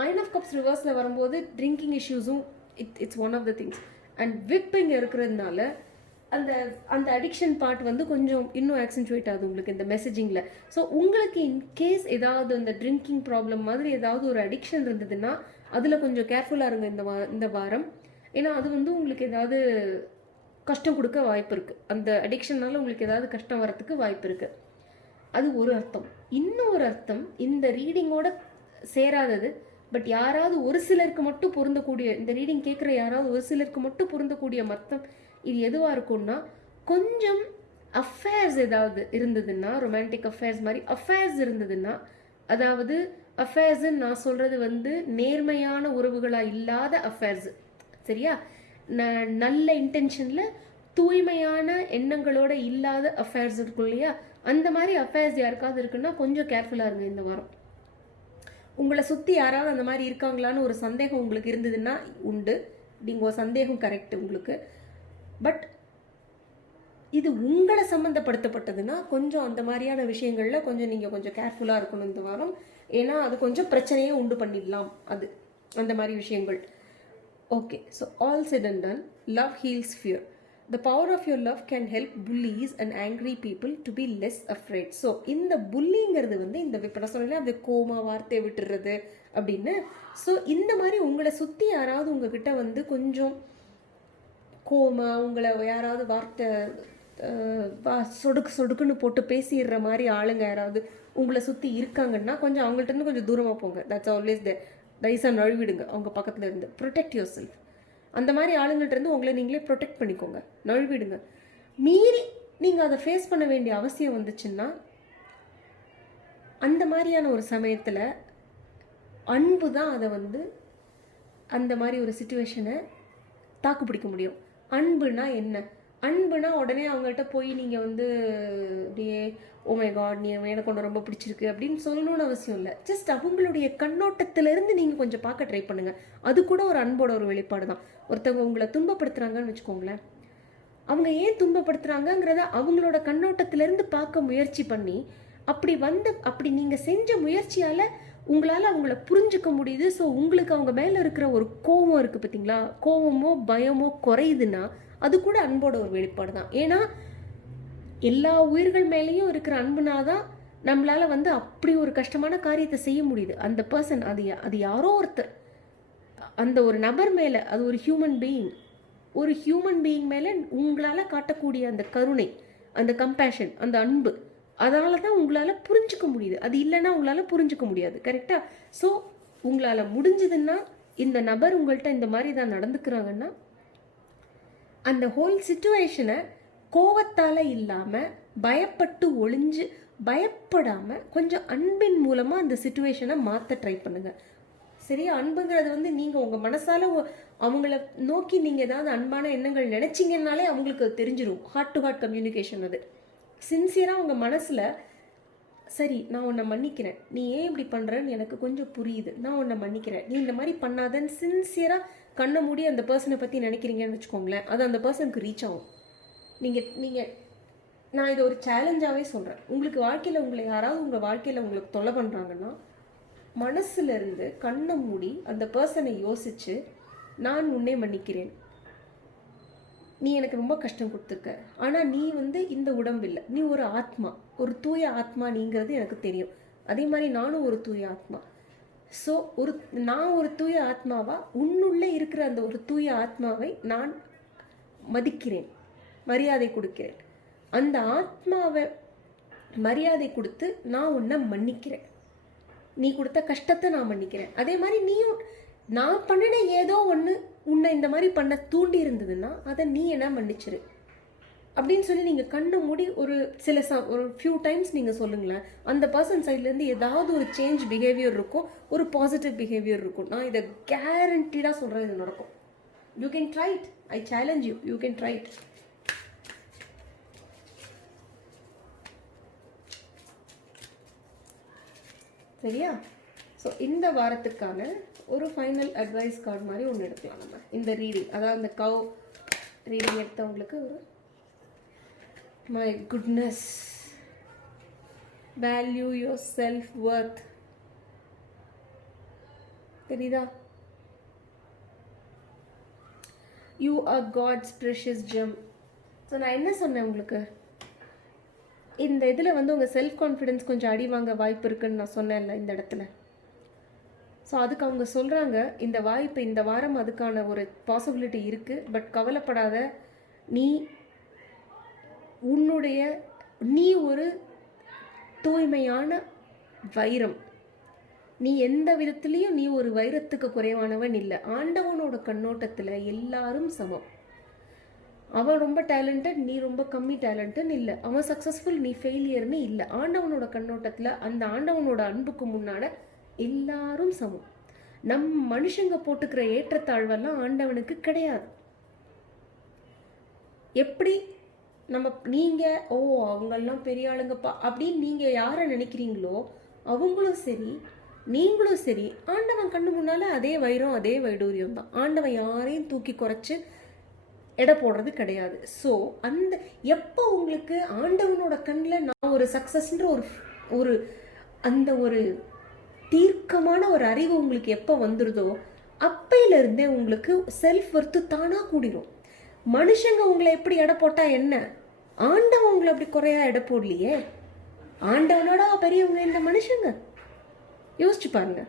9 of Cups ரிவர்ஸில் வரும்போது ட்ரிங்கிங் இஷ்யூஸும் it's one of the things. And whipping இருக்கிறதுனால அந்த அந்த அடிக்ஷன் பார்ட் வந்து கொஞ்சம் இன்னும் ஆக்சென்ட்ரேட் ஆகுது உங்களுக்கு இந்த மெசேஜிங்கில். ஸோ உங்களுக்கு இன்கேஸ் ஏதாவது இந்த ட்ரிங்கிங் ப்ராப்ளம் மாதிரி ஏதாவது ஒரு அடிக்ஷன் இருந்ததுன்னா அதில் கொஞ்சம் கேர்ஃபுல்லாக இருங்க இந்த வாரம். ஏன்னா அது வந்து உங்களுக்கு ஏதாவது கஷ்டம் கொடுக்க வாய்ப்பு இருக்குது. அந்த அடிக்ஷனால் உங்களுக்கு ஏதாவது கஷ்டம் வரத்துக்கு வாய்ப்பு இருக்குது. அது ஒரு அர்த்தம். இன்னொரு அர்த்தம், இந்த ரீடிங்கோட சேராதது, பட் யாராவது ஒரு சிலருக்கு மட்டும் பொருந்தக்கூடிய, இந்த ரீடிங் கேட்குற யாராவது ஒரு சிலருக்கு மட்டும் பொருந்தக்கூடிய மர்த்தம் இது எதுவாக இருக்கும்னா, கொஞ்சம் அஃபேர்ஸ் ஏதாவது இருந்ததுன்னா, ரொமான்டிக் அஃபேர்ஸ் மாதிரி அஃபேர்ஸ் இருந்ததுன்னா, அதாவது அஃபேர்ஸுன்னு நான் சொல்கிறது வந்து நேர்மையான உறவுகளாக இல்லாத அஃபேர்ஸு, சரியா? நல்ல இன்டென்ஷனில் தூய்மையான எண்ணங்களோட இல்லாத அஃபேர்ஸ் இருக்கும் இல்லையா, அந்த மாதிரி அஃபேர்ஸ் யாருக்காவது இருக்குன்னா கொஞ்சம் கேர்ஃபுல்லாக இருங்க இந்த வாரம். உங்களை சுற்றி யாராவது அந்த மாதிரி இருக்காங்களான்னு ஒரு சந்தேகம் உங்களுக்கு இருந்ததுன்னா உண்டு, நீங்கள் சந்தேகம் கரெக்ட் உங்களுக்கு. பட் இது உங்களை சம்மந்தப்படுத்தப்பட்டதுன்னா கொஞ்சம் அந்த மாதிரியான விஷயங்களில் கொஞ்சம் நீங்கள் கொஞ்சம் கேர்ஃபுல்லாக இருக்கணும் இந்த வாரம். ஏன்னா அது கொஞ்சம் பிரச்சனையே உண்டு பண்ணிடலாம், அது அந்த மாதிரி விஷயங்கள். Okay, so all said and done, love heals fear. The power of your love can help bullies and angry people to be less afraid. So இந்த புல்லிங்கிறது வந்து இந்த இப்போ நான் சொன்னேன் அந்த கோமா வார்த்தையை விட்டுறது அப்படின்னு. ஸோ இந்த மாதிரி உங்களை சுற்றி யாராவது உங்ககிட்ட வந்து கொஞ்சம் கோமா உங்களை யாராவது வார்த்தை சொடுக்குன்னு போட்டு பேசிடுற மாதிரி ஆளுங்க யாராவது உங்களை சுற்றி இருக்காங்கன்னா கொஞ்சம் அவங்கள்ட்ட இருந்து கொஞ்சம் தூரமாக போங்க. That's always there. தயசாக நழுவிடுங்க அவங்க பக்கத்தில் இருந்து. Protect your self. அந்த மாதிரி ஆளுங்கள்ட்ட இருந்து உங்களை நீங்களே ப்ரொடெக்ட் பண்ணிக்கோங்க, நழுவிடுங்க. மீறி நீங்கள் அதை ஃபேஸ் பண்ண வேண்டிய அவசியம் வந்துச்சுன்னா அந்த மாதிரியான ஒரு சமயத்தில் அன்பு தான் அதை வந்து அந்த மாதிரி ஒரு சிச்சுவேஷனை தாக்கு பிடிக்க முடியும். அன்புனா என்ன? அன்புனா உடனே அவங்கள்ட்ட போய் நீங்கள் வந்து அப்படியே ஓ மை காட் நீ எனக்கு ஒன்று ரொம்ப பிடிச்சிருக்கு அப்படின்னு சொல்லணும்னு அவசியம் இல்லை. ஜஸ்ட் அவங்களுடைய கண்ணோட்டத்திலேருந்து நீங்கள் கொஞ்சம் பார்க்க ட்ரை பண்ணுங்கள். அது கூட ஒரு அன்போட ஒரு வெளிப்பாடு தான். ஒருத்தவங்க உங்களை துன்பப்படுத்துகிறாங்கன்னு வச்சுக்கோங்களேன், அவங்க ஏன் துன்பப்படுத்துகிறாங்கங்கிறத அவங்களோட கண்ணோட்டத்திலேருந்து பார்க்க முயற்சி பண்ணி அப்படி நீங்கள் செஞ்ச முயற்சியால் உங்களால் அவங்கள புரிஞ்சுக்க முடியுது. ஸோ உங்களுக்கு அவங்க மேலே இருக்கிற ஒரு கோபம் இருக்குது பார்த்தீங்களா, கோபமோ பயமோ குறையுதுன்னா அது கூட அன்போட ஒரு வெளிப்பாடு தான். ஏன்னா எல்லா உயிர்கள் மேலேயும் இருக்கிற அன்புனால தான் நம்மளால் வந்து அப்படி ஒரு கஷ்டமான காரியத்தை செய்ய முடியுது. அந்த பர்சன் அது யாரோ ஒருத்தர், அந்த ஒரு நபர் மேலே, அது ஒரு ஹியூமன் பீயிங் மேலே உங்களால் காட்டக்கூடிய அந்த கருணை, அந்த கம்பேஷன், அந்த அன்பு, அதனால தான் உங்களால் புரிஞ்சுக்க முடியுது. அது இல்லைன்னா உங்களால் புரிஞ்சுக்க முடியாது. கரெக்டாக? ஸோ உங்களால் முடிஞ்சதுன்னா இந்த நபர் உங்கள்கிட்ட இந்த மாதிரி தான் நடந்துக்கிறாங்கன்னா அந்த ஹோல் சிச்சுவேஷனை கோவத்தால் இல்லாமல் பயப்பட்டு ஒளிஞ்சு பயப்படாமல் கொஞ்சம் அன்பின் மூலமாக அந்த சிச்சுவேஷனை மாற்ற ட்ரை பண்ணுங்கள். சரியா? அன்புங்கிறது வந்து நீங்கள் உங்கள் மனசால் அவங்கள நோக்கி நீங்கள் ஏதாவது அன்பான எண்ணங்கள் நினச்சிங்கன்னாலே அவங்களுக்கு அது தெரிஞ்சிடும். Heart to heart communication. அது சின்சியராக உங்கள் மனசில் சரி நான் உன்னை மன்னிக்கிறேன், நீ ஏன் இப்படி பண்ணுறன்னு எனக்கு கொஞ்சம் புரியுது, நான் உன்னை மன்னிக்கிறேன், நீ இந்த மாதிரி பண்ணாதன்னு சின்சியராக கண்ணை மூடி அந்த பர்சனை பற்றி நினைக்கிறீங்கன்னு வச்சுக்கோங்களேன், அது அந்த பர்சனுக்கு ரீச் ஆகும். நீங்கள் நான் இதை ஒரு சேலஞ்சாகவே சொல்கிறேன். உங்களுக்கு வாழ்க்கையில் உங்களை யாராவது உங்கள் வாழ்க்கையில் உங்களுக்கு தொல்லை பண்ணுறாங்கன்னா மனசுல இருந்து கண்ணை மூடி அந்த பர்சனை யோசிச்சு, நான் உன்னை மன்னிக்கிறேன், நீ எனக்கு ரொம்ப கஷ்டம் கொடுத்துருக்க, ஆனால் நீ இந்த உடம்பு இல்லை, நீ ஒரு ஆத்மா, ஒரு தூய ஆத்மா நீங்கிறது எனக்கு தெரியும். அதே மாதிரி நானும் ஒரு தூய ஆத்மா. ஸோ நான் ஒரு தூய ஆத்மாவா உன்னுள்ளே இருக்கிற அந்த ஒரு தூய ஆத்மாவை நான் மதிக்கிறேன், மரியாதை கொடுக்கிறேன். அந்த ஆத்மாவை மரியாதை கொடுத்து நான் உன்னை மன்னிக்கிறேன். நீ கொடுத்த கஷ்டத்தை நான் மன்னிக்கிறேன். அதே மாதிரி நீயும் நான் பண்ணின ஏதோ ஒன்று உன்னை இந்த மாதிரி பண்ண தூண்டி இருந்ததுன்னா அதை நீ என்ன மன்னிச்சிரு அப்படின்னு சொல்லி நீங்கள் கண்ணை மூடி ஒரு ஒரு ஃபியூ டைம்ஸ் நீங்கள் சொல்லுங்களேன். அந்த பர்சன் சைட்லேருந்து ஏதாவது ஒரு சேஞ்ச் பிஹேவியர் இருக்கும், ஒரு பாசிட்டிவ் பிஹேவியர் இருக்கும். நான் இதை கேரண்டீடாக சொல்கிறேன், இது நடக்கும். You can try it. I challenge you, you can try it. சரியா? ஸோ இந்த வாரத்துக்கான ஒரு ஃபைனல் அட்வைஸ் கார்டு மாதிரி ஒன்று எடுக்கலாம் நம்ம. இந்த ரீடிங், அதாவது இந்த கவ் ரீடிங் எடுத்தவங்களுக்கு ஒரு my goodness, value your self worth. தெரியுதா? You are God's precious gem. So நான் என்ன சொன்னேன் உங்களுக்கு, இந்த இதில் உங்கள் செல்ஃப் கான்ஃபிடென்ஸ் கொஞ்சம் அடி வாங்க வாய்ப்பு இருக்குன்னு நான் சொன்னேன்ல இந்த இடத்துல. ஸோ அதுக்கு அவங்க சொல்கிறாங்க, இந்த வாய்ப்பு இந்த வாரம் அதுக்கான ஒரு பாசிபிலிட்டி இருக்குது. பட் கவலைப்படாத, நீ ஒரு தூய்மையான வைரம். நீ எந்த விதத்துலேயும் நீ ஒரு வைரத்துக்கு குறைவானவன் இல்லை. ஆண்டவனோட கண்ணோட்டத்தில் எல்லாரும் சமம். அவன் ரொம்ப டேலண்டட், நீ ரொம்ப கம்மி டேலண்ட்டுன்னு இல்லை. அவன் சக்ஸஸ்ஃபுல், நீ ஃபெயிலியர்னு இல்லை. ஆண்டவனோட கண்ணோட்டத்தில் அந்த ஆண்டவனோட அன்புக்கு முன்னாடி எல்லாரும் சமம். மனுஷங்க போட்டுக்கிற ஏற்றத்தாழ்வெல்லாம் ஆண்டவனுக்கு கிடையாது. எப்படி நீங்கள் அவங்கெல்லாம் பெரிய ஆளுங்கப்பா அப்படின்னு நீங்கள் யாரை நினைக்கிறீங்களோ அவங்களும் சரி நீங்களும் சரி ஆண்டவன் கண்ணு முன்னால் அதே வைரம் அதே வைடூரியம் தான். ஆண்டவன் யாரையும் தூக்கி குறைச்சி எடை போடுறது கிடையாது. ஸோ எப்போ உங்களுக்கு ஆண்டவனோட கண்ணில் நான் ஒரு சக்ஸஸ்ன்ற ஒரு அந்த ஒரு தீர்க்கமான ஒரு அறிவு உங்களுக்கு எப்போ வந்துடுதோ அப்பையிலிருந்தே உங்களுக்கு செல்ஃப் ஒர்த்து தானாக கூடிரும். மனுஷங்க உங்களை எப்படி எடை போட்டால் என்ன, ஆண்டவன் உங்களை அப்படி குறையா எடை போடலையே. ஆண்டவனோட பெரியவங்க இந்த மனுஷங்க. யோசிச்சு பாருங்க.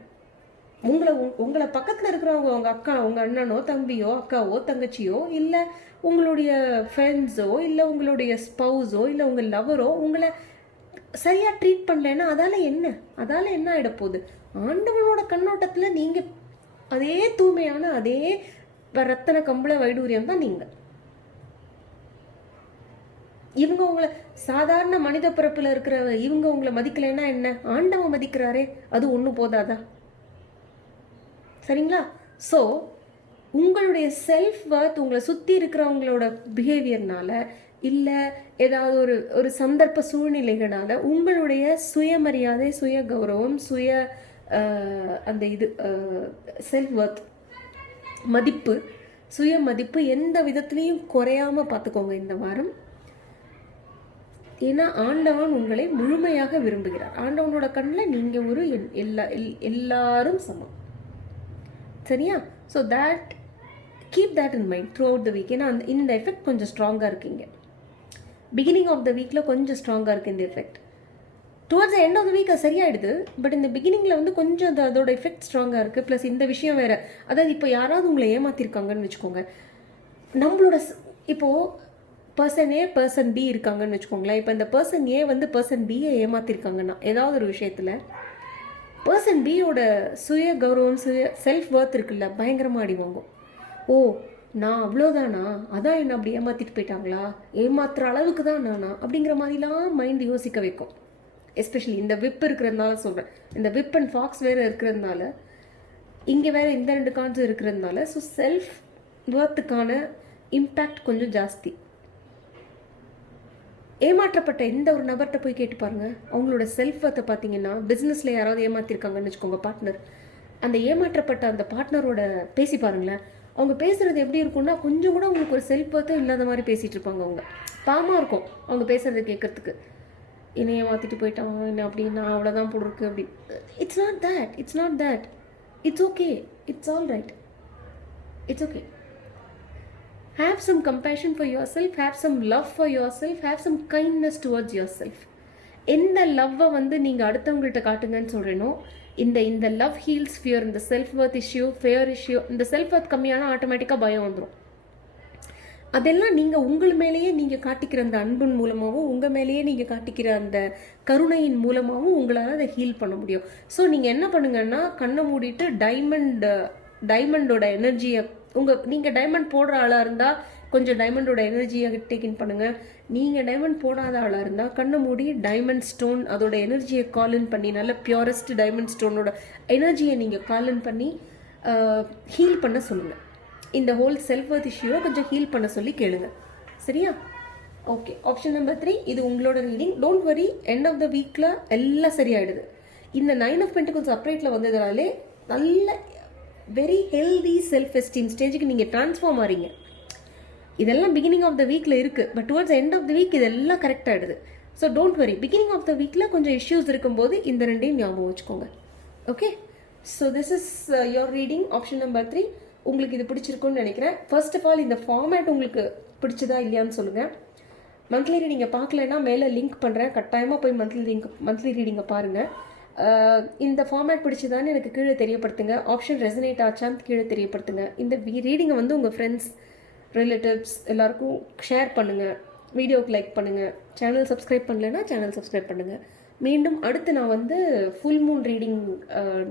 உங்களை பக்கத்தில் இருக்கிறவங்க, உங்கள் அக்கா, உங்கள் அண்ணனோ தம்பியோ அக்காவோ தங்கச்சியோ, இல்லை உங்களுடைய ஃப்ரெண்ட்ஸோ, இல்லை உங்களுடைய ஸ்பௌஸோ, இல்லை உங்கள் லவரோ உங்களை சரியாக ட்ரீட் பண்ணலைன்னா அதால் என்ன ஆகிடப்போகுது? ஆண்டவனோட கண்ணோட்டத்தில் நீங்கள் அதே தூய்மையான அதே ரத்தன கம்பள வைடூரியம் தான் நீங்கள். இவங்க உங்களை சாதாரண மனித பிறப்பில் இருக்கிற இவங்க உங்களை மதிக்கலைன்னா என்ன, ஆண்டவன் மதிக்கிறாரே, அது ஒன்றும் போதாதா? சரிங்களா? ஸோ உங்களுடைய செல்ஃப் ஒர்த் உங்களை சுற்றி இருக்கிறவங்களோட பிஹேவியர்னால இல்லை ஏதாவது ஒரு சந்தர்ப்ப சூழ்நிலைகளால் உங்களுடைய சுயமரியாதை, சுய கௌரவம், அந்த செல்ஃப் ஒர்த் மதிப்பு, சுய மதிப்பு எந்த விதத்துலேயும் குறையாமல் பார்த்துக்கோங்க இந்த வாரம். ஏன்னா ஆண்டவன் உங்களை முழுமையாக விரும்புகிறார். ஆண்டவனோட கண்ணில் நீங்கள் ஒரு எல்லாரும் சமம். சரியா? So keep that in mind through out the week. ஏன்னா இந்த எஃபெக்ட் கொஞ்சம் ஸ்ட்ராங்காக இருக்கீங்க. பிகினிங் ஆஃப் த வீக்கில் கொஞ்சம் ஸ்ட்ராங்காக இருக்குது இந்த effect. Towards end of the week அது சரியாயிடுது. பட் இந்த பிகினிங்கில் கொஞ்சம் அதோட எஃபெக்ட் ஸ்ட்ராங்காக இருக்குது. ப்ளஸ் இந்த விஷயம் வேறு, அதாவது இப்போ யாராவது உங்களை ஏமாற்றிருக்காங்கன்னு வச்சுக்கோங்க. நம்மளோட இப்போது பர்சன் ஏ பர்சன் பி இருக்காங்கன்னு வச்சுக்கோங்களேன். இப்போ இந்த பர்சன் ஏ பர்சன் பியை ஏமாற்றிருக்காங்கன்னா ஏதாவது ஒரு விஷயத்தில் பர்சன் பியோட சுய கௌரவம், செல்ஃப் ஒர்த் இருக்குல்ல, பயங்கரமாக அடி வாங்கும். நான் அவ்வளோதானா, அதான் என்ன அப்படி ஏமாற்றிட்டு போயிட்டாங்களா, ஏமாத்துற அளவுக்கு தான் நானா அப்படிங்கிற மாதிரிலாம் மைண்ட் யோசிக்க வைக்கும். எஸ்பெஷலி இந்த விப் இருக்கிறதுனால சொல்கிறேன். இந்த விப் அண்ட் ஃபாக்ஸ் வேறு இருக்கிறதுனால, இங்கே வேறு இந்த 2 கார்ட்ஸ் இருக்கிறதுனால, ஸோ செல்ஃப் ஒர்த்துக்கான இம்பேக்ட் கொஞ்சம் ஜாஸ்தி. ஏமாற்றப்பட்ட எந்த ஒரு நபர்கிட்ட போய் கேட்டு பாருங்கள். அவங்களோட செல்ஃப் ஒர்த்தை பார்த்தீங்கன்னா, பிஸ்னஸில் யாராவது ஏமாற்றிருக்காங்கன்னு வச்சுக்கோங்க, பார்ட்னர், அந்த ஏமாற்றப்பட்ட அந்த பார்ட்னரோட பேசி பாருங்களேன். அவங்க பேசுகிறது எப்படி இருக்கும்னா, கொஞ்சம் கூட அவங்களுக்கு ஒரு செல்ஃப் ஒர்த்தும் இல்லாத மாதிரி பேசிகிட்டு இருப்பாங்க. அவங்க பாவமாக இருக்கும் அவங்க பேசுகிறத கேட்குறதுக்கு. என்னை ஏமாற்றிட்டு போயிட்டான், என்ன அப்படி நான் அவ்வளோதான் போட்டிருக்கு அப்படி. It's not that, it's not that. It's okay, it's all right, it's okay. Have some compassion for yourself, have some love for yourself, have some kindness towards yourself. எந்த லவ்வை வந்து நீங்கள் அடுத்தவங்கள்ட்ட காட்டுங்கன்னு சொல்கிறேனோ, இந்த லவ் ஹீல்ஸ் ஃபியர், இந்த self worth issue, fear issue, இந்த self worth கம்மியான ஆட்டோமேட்டிக்காக பயம் வந்துடும். அதெல்லாம் நீங்கள் உங்கள் மேலேயே நீங்கள் காட்டிக்கிற அந்த அன்பின் மூலமாகவும், உங்கள் மேலேயே நீங்கள் காட்டிக்கிற அந்த கருணையின் மூலமாகவும் உங்களால் அதை ஹீல் பண்ண முடியும். ஸோ நீங்கள் என்ன பண்ணுங்கன்னா, கண்ணை மூடிட்டு டைமண்டோட எனர்ஜியை, நீங்கள் டைமண்ட் போடுற ஆளாக இருந்தால் கொஞ்சம் டைமண்டோட எனர்ஜியை டேக்கின் பண்ணுங்கள். நீங்கள் டைமண்ட் போடாத ஆளாக இருந்தால் கண்ணை மூடி டைமண்ட் ஸ்டோன் அதோட எனர்ஜியை காலின் பண்ணி, நல்ல பியூரஸ்ட் டைமண்ட் ஸ்டோனோட எனர்ஜியை நீங்கள் காலின் பண்ணி ஹீல் பண்ண சொல்லுங்கள். இந்த ஹோல் செல்ஃப் ஒர்த் இஷ்யூவை கொஞ்சம் ஹீல் பண்ண சொல்லி கேளுங்க. சரியா? ஓகே. ஆப்ஷன் நம்பர் 3 இது உங்களோட reading. Don't worry, end of the வீக்கில் எல்லாம் சரியாயிடுது. இந்த 9 ஆஃப் பென்டிகிள்ஸ் அப்ரைட்டில் வந்ததுனாலே நல்ல வெரி ஹெல்தி செல்ஃப் எஸ்டீம் ஸ்டேஜுக்கு நீங்கள் ட்ரான்ஸ்ஃபார்ம் ஆகிறீங்க. இதெல்லாம் பிகினிங் ஆஃப் த வீக்கில் இருக்குது, but towards end of the week இதெல்லாம் கரெக்ட் ஆகிடுது. So don't worry, beginning of the வீக்கில் கொஞ்சம் இஷ்யூஸ் இருக்கும்போது இந்த ரெண்டையும் ஞாபகம் வச்சுக்கோங்க. Okay. So this is your reading option number 3. உங்களுக்கு இது பிடிச்சிருக்குன்னு நினைக்கிறேன். ஃபர்ஸ்ட் ஆஃப் ஆல் இந்த ஃபார்மேட் உங்களுக்கு பிடிச்சதா இல்லையான்னு சொல்லுங்கள். மந்த்லி ரீடிங்கை பார்க்கலன்னா மேலே லிங்க் பண்ணுறேன், கட்டாயமாக போய் மந்த்லி ரீடிங்கை பாருங்கள். இந்த ஃபார்மேட் பிடிச்சதான்னு எனக்கு கீழே தெரியப்படுத்துங்க. ஆப்ஷன் ரெசனேட் ஆச்சான்னு கீழே தெரியப்படுத்துங்க. இந்த ரீடிங்கை வந்து உங்கள் ஃப்ரெண்ட்ஸ், ரிலேட்டிவ்ஸ் எல்லாருக்கும் ஷேர் பண்ணுங்கள். வீடியோவுக்கு லைக் பண்ணுங்கள். சேனல் சப்ஸ்கிரைப் பண்ணலைன்னா சேனல் சப்ஸ்கிரைப் பண்ணுங்கள். மீண்டும் அடுத்து நான் வந்து ஃபுல் மூன் ரீடிங்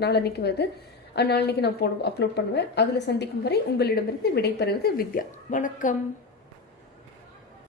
நாளன்னைக்கு வருது, நாளன்னைக்கு நான் அப்லோட் பண்ணுவேன். அதில் சந்திக்கும் வரை உங்களிடமிருந்து விடைபெறுவது வித்யா. வணக்கம்.